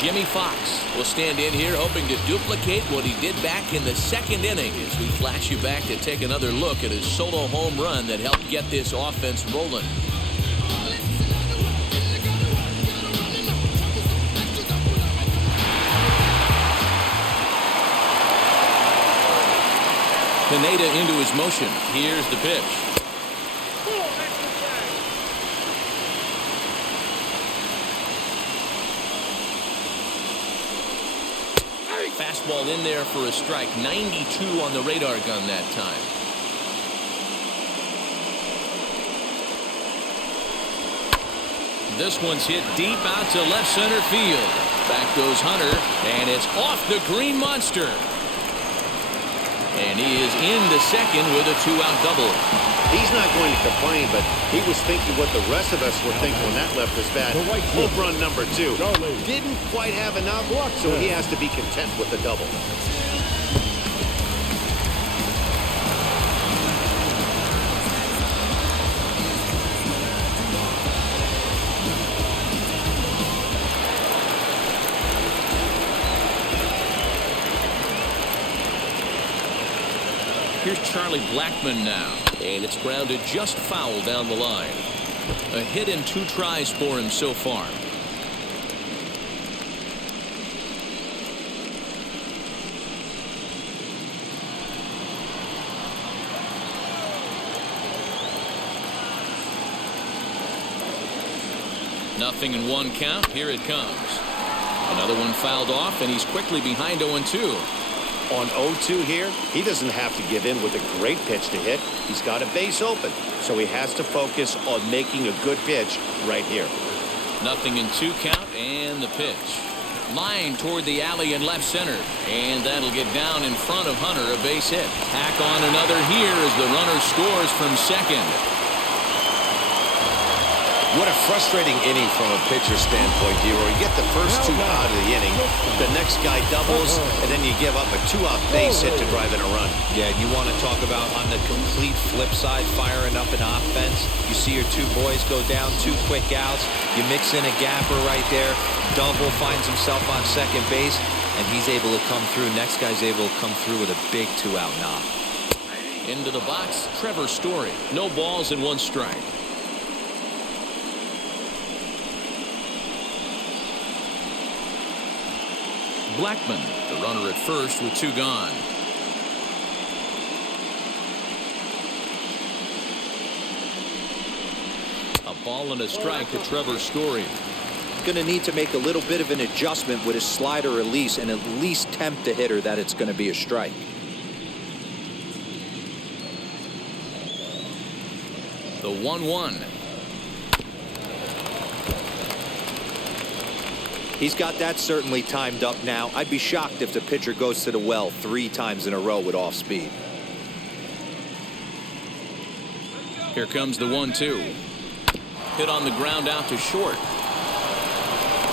Jimmy Fox will stand in here hoping to duplicate what he did back in the 2nd inning as we flash you back to take another look at his solo home run that helped get this offense rolling. Pineda into his motion. Here's the pitch. Fastball in there for a strike. 92 on the radar gun that time. This one's hit deep out to left center field. Back goes Hunter, and it's off the green monster. And he is into second with a 2-out double. He's not going to complain, but he was thinking what the rest of us were thinking when that left his bat. Home run number 2. Didn't quite have enough, so he has to be content with the double. Here's Charlie Blackmon now, and it's grounded just foul down the line. A hit and 2 tries for him so far. Nothing in 1 count. Here it comes. Another one fouled off, and he's quickly behind 0-2. On 0-2 here, he doesn't have to give in with a great pitch to hit. He's got a base open, so he has to focus on making a good pitch right here. Nothing in 2 count, and the pitch. Line toward the alley in left center, and that'll get down in front of Hunter, a base hit. Tack on another here as the runner scores from second. What a frustrating inning from a pitcher standpoint, D-Roy. You get the first 2 out of the inning, the next guy doubles, and then you give up a 2-out base hit to drive in a run. Yeah, you want to talk about on the complete flip side, firing up an offense. You see your 2 boys go down, 2 quick outs. You mix in a gapper right there. Double finds himself on second base, and he's able to come through. Next guy's able to come through with a big 2-out knock. Into the box, Trevor Story. No balls and 1 strike. Blackmon, the runner at first with 2 gone. A ball and a strike to Trevor Story. Going to need to make a little bit of an adjustment with his slider release and at least tempt the hitter that it's going to be a strike. The 1-1. He's got that certainly timed up now. I'd be shocked if the pitcher goes to the well 3 times in a row with off speed. Here comes the 1-2. Hit on the ground out to short.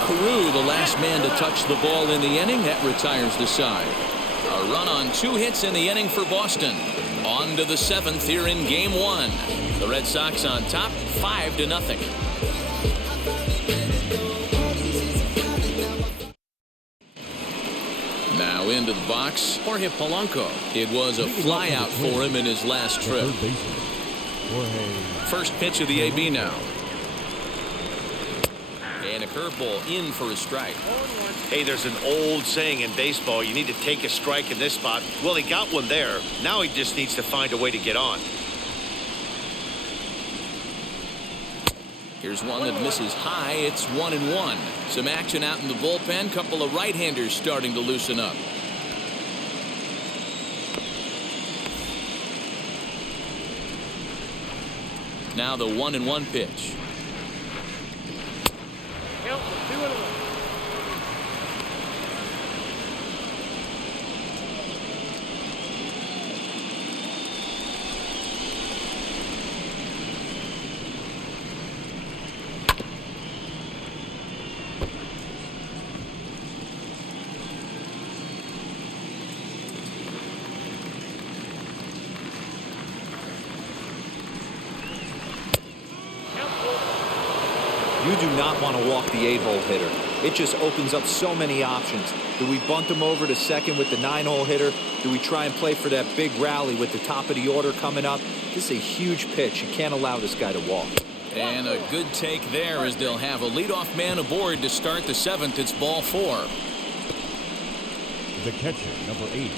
Carew, the last man to touch the ball in the inning. That retires the side. A run on 2 hits in the inning for Boston. On to the 7th here in Game 1. The Red Sox on top, 5-0. Now into the box, Jorge Polanco. It was a flyout for him in his last trip. First pitch of the AB now. And a curveball in for a strike. Hey, there's an old saying in baseball, you need to take a strike in this spot. Well, he got one there. Now he just needs to find a way to get on. Here's one that misses high. It's 1-1. Some action out in the bullpen. Couple of right-handers starting to loosen up. Now the 1-1 pitch. You do not want to walk the 8-hole hitter. It just opens up so many options. Do we bunt him over to second with the 9-hole hitter? Do we try and play for that big rally with the top of the order coming up? This is a huge pitch. You can't allow this guy to walk. And a good take there as they'll have a leadoff man aboard to start the 7th. It's ball 4. The catcher, number 8,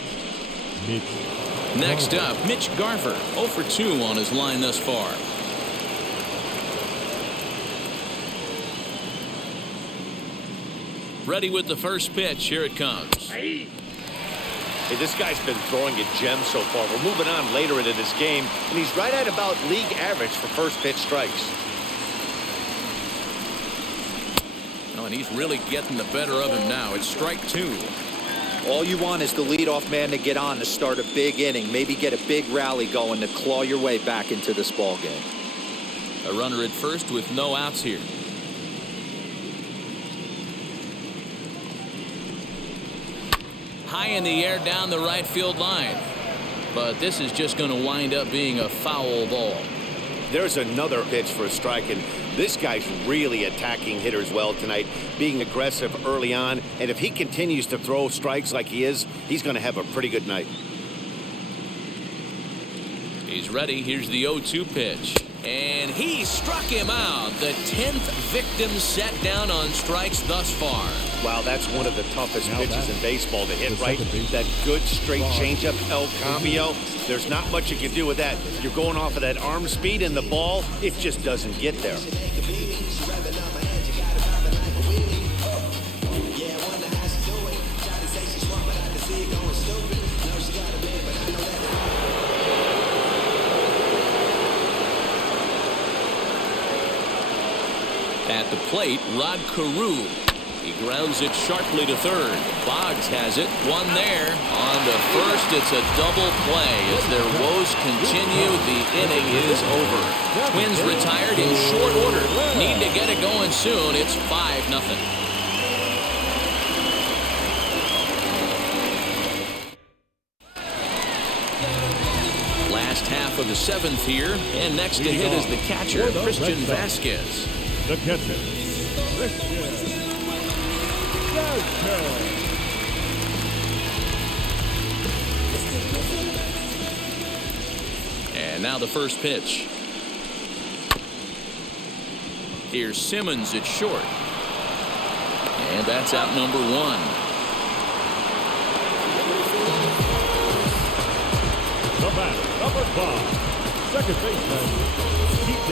Mitch Next up, Mitch Garver, 0 for 2 on his line thus far. Ready with the first pitch. Here it comes. Hey, this guy's been throwing a gem so far. We're moving on later into this game, and he's right at about league average for first pitch strikes. Oh, and he's really getting the better of him now. It's strike 2. All you want is the leadoff man to get on to start a big inning, maybe get a big rally going to claw your way back into this ball game. A runner at first with no outs here. High in the air down the right field line. But this is just going to wind up being a foul ball. There's another pitch for a strike, and this guy's really attacking hitters well tonight, being aggressive early on. And if he continues to throw strikes like he is, he's going to have a pretty good night. He's ready. Here's the 0-2 pitch. And he struck him out. The 10th victim set down on strikes thus far. Wow, that's one of the toughest pitches in baseball to hit, right? That good straight changeup, El Cambio. There's not much you can do with that. You're going off of that arm speed, and the ball, it just doesn't get there. At the plate, Rod Carew. He grounds it sharply to third. Boggs has it. One there. On to first. It's a double play. As their woes continue, the inning is over. Twins retired in short order. Need to get it going soon. It's 5-0. Last half of the 7th here. And next to hit is the catcher, Christian Vasquez. The catcher, Christian Vasquez. And now the first pitch. Here's Simmons at short. And that's out number 1. The batter, number 5, second baseman, PK.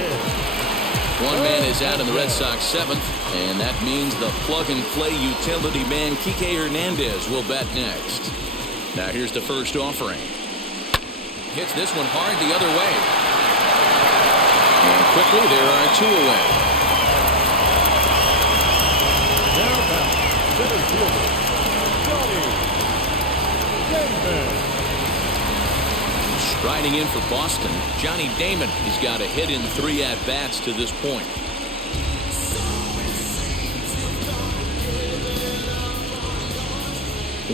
One man is out in the Red Sox 7th, and that means the plug-and-play utility man, Kike Hernandez, will bat next. Now here's the first offering. Hits this one hard the other way. And quickly, there are 2 away. Now back, center fielder, Johnny Damon. Striding in for Boston, Johnny Damon. He's got a hit in 3 at-bats to this point.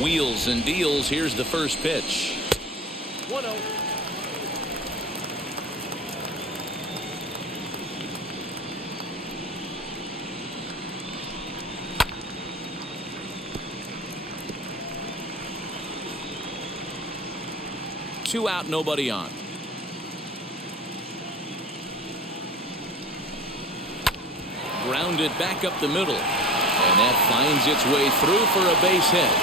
Wheels and deals. Here's the first pitch. 1-0. Two out, nobody on. Grounded back up the middle. And that finds its way through for a base hit.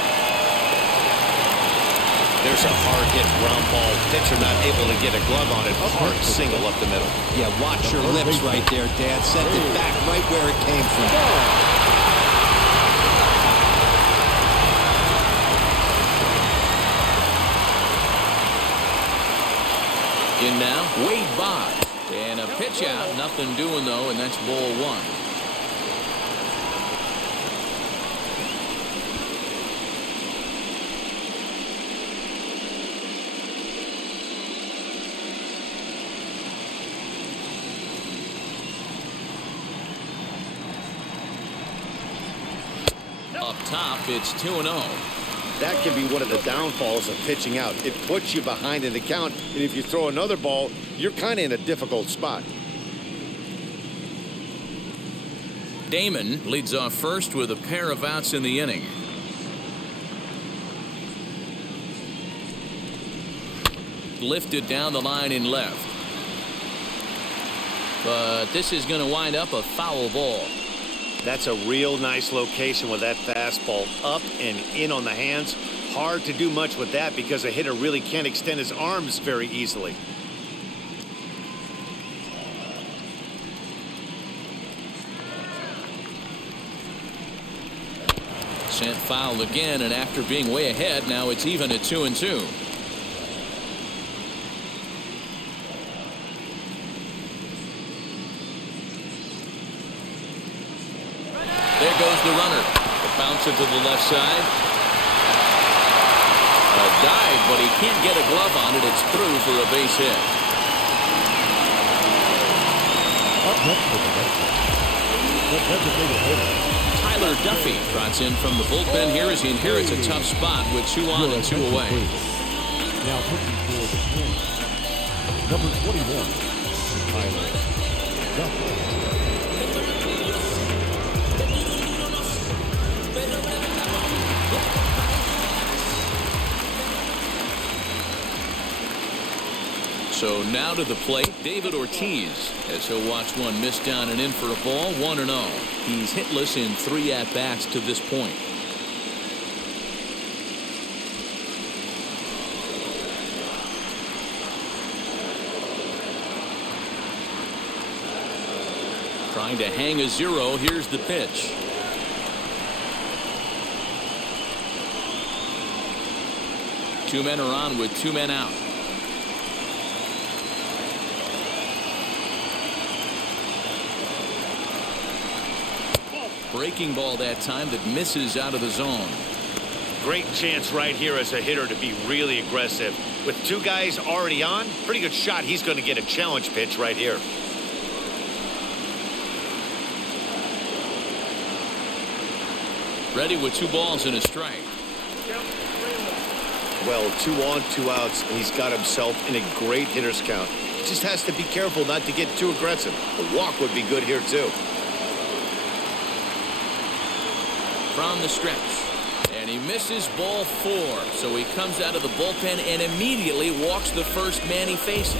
There's a hard hit ground ball. Pitcher not able to get a glove on it. A hard single up the middle. Yeah, watch your lips right there, Dad. Sent it back right where it came from. In now, Wade Boggs. And a pitch out. Nothing doing, though, and that's ball 1. Up top, it's 2-0. That can be one of the downfalls of pitching out. It puts you behind in the count, and if you throw another ball, you're kind of in a difficult spot. Damon leads off first with a pair of outs in the inning. Lifted down the line in left. But this is going to wind up a foul ball. That's a real nice location with that fastball up and in on the hands. Hard to do much with that because a hitter really can't extend his arms very easily. Sent foul again, and after being way ahead, now it's even at 2-2. There goes the runner. The bouncer to the left side. A dive, but he can't get a glove on it. It's through for a base hit. Up next for the Red Sox, the designated hitter, Tyler Duffy trots in from the bullpen here as he inherits a tough spot with 2 on and 2 away. now pitching for the Twins, number 21, Tyler Duffy. So now to the plate, David Ortiz, as he'll watch one miss down and in for a ball, 1-0. He's hitless in 3 at-bats to this point. Trying to hang a 0. Here's the pitch. Two men are on with 2 men out. Breaking ball that time that misses out of the zone. Great chance right here as a hitter to be really aggressive. With 2 guys already on, pretty good shot. He's going to get a challenge pitch right here. Ready with 2 balls and a strike. Well, 2 on, 2 outs, and he's got himself in a great hitter's count. He just has to be careful not to get too aggressive. A walk would be good here, too. From the stretch, and he misses ball 4, so he comes out of the bullpen and immediately walks the first man he faces.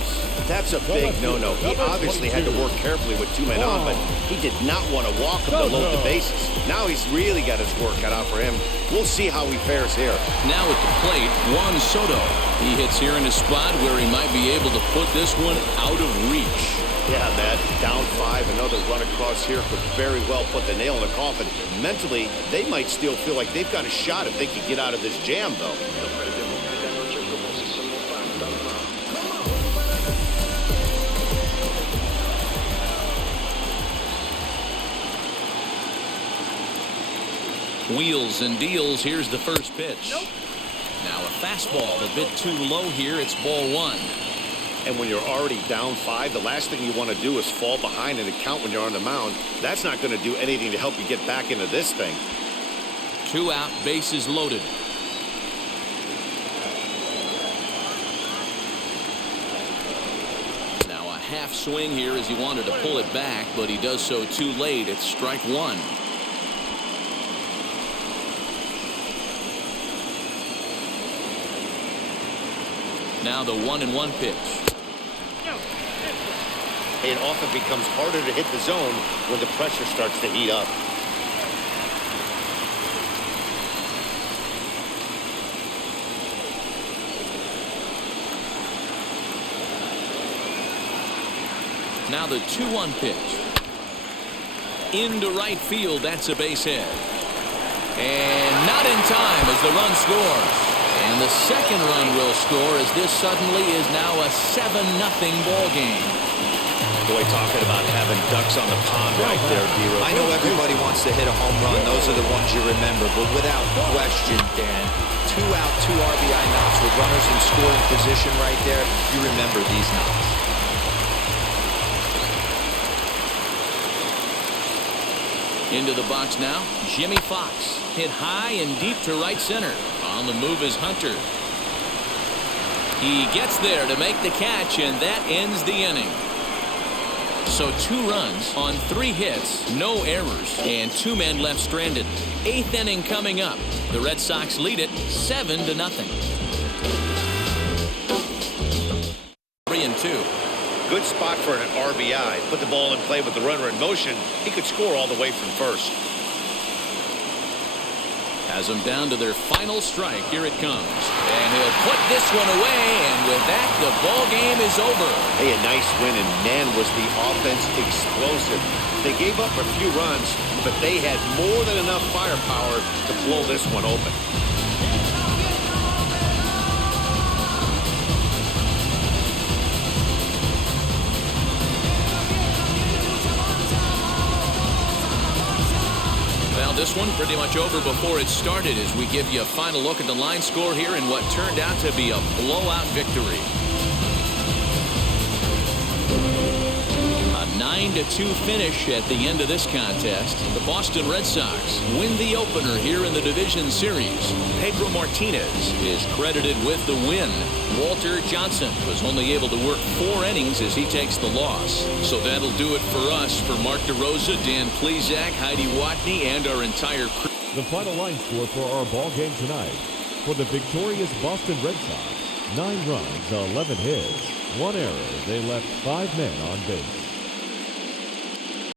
That's a big no-no. He obviously had to work carefully with 2 men on, but he did not want to walk him to load the bases. Now he's really got his work cut out for him. We'll see how he fares here. Now at the plate, Juan Soto. He hits here in a spot where he might be able to put this one out of reach. Yeah, Matt, down 5, another run across here could very well put the nail in the coffin. Mentally, they might still feel like they've got a shot if they can get out of this jam, though. Wheels and deals. Here's the first pitch. Now a fastball a bit too low here. It's ball 1. And when you're already down 5, the last thing you want to do is fall behind in the count when you're on the mound. That's not going to do anything to help you get back into this thing. 2 out, bases loaded. Now a half swing here as he wanted to pull it back, but he does so too late. It's strike 1. Now the 1-1 pitch. It often becomes harder to hit the zone when the pressure starts to heat up. Now the 2-1 pitch. Into right field. That's a base hit. And not in time as the run scores. And the second run will score as this suddenly is now a 7-0 ball game. Boy, talking about having ducks on the pond right there, D-Ro. I know everybody wants to hit a home run. Those are the ones you remember. But without question, Dan, 2 out, 2 RBI knocks with runners in scoring position right there. You remember these knocks. Into the box now, Jimmy Fox. Hit high and deep to right center. On the move is Hunter. He gets there to make the catch, and that ends the inning. So 2 runs on 3 hits, no errors, and 2 men left stranded. 8th inning coming up. The Red Sox lead it 7-0. 3-2. Good spot for an RBI. Put the ball in play with the runner in motion. He could score all the way from first. has them down to their final strike. Here it comes. And he'll put this one away, and with that, the ball game is over. Hey, a nice win, and man, was the offense explosive. They gave up a few runs, but they had more than enough firepower to blow this one open. Well, this one pretty much over before it started as we give you a final look at the line score here in what turned out to be a blowout victory. A 9-2 finish at the end of this contest. The Boston Red Sox win the opener here in the division series. Pedro Martinez is credited with the win. Walter Johnson was only able to work 4 innings as he takes the loss. So that'll do it for us. For Mark DeRosa, Dan Plezak, Heidi Watney, and our entire crew. The final line score for our ball game tonight. For the victorious Boston Red Sox, 9 runs, 11 hits, 1 error. They left 5 men on base.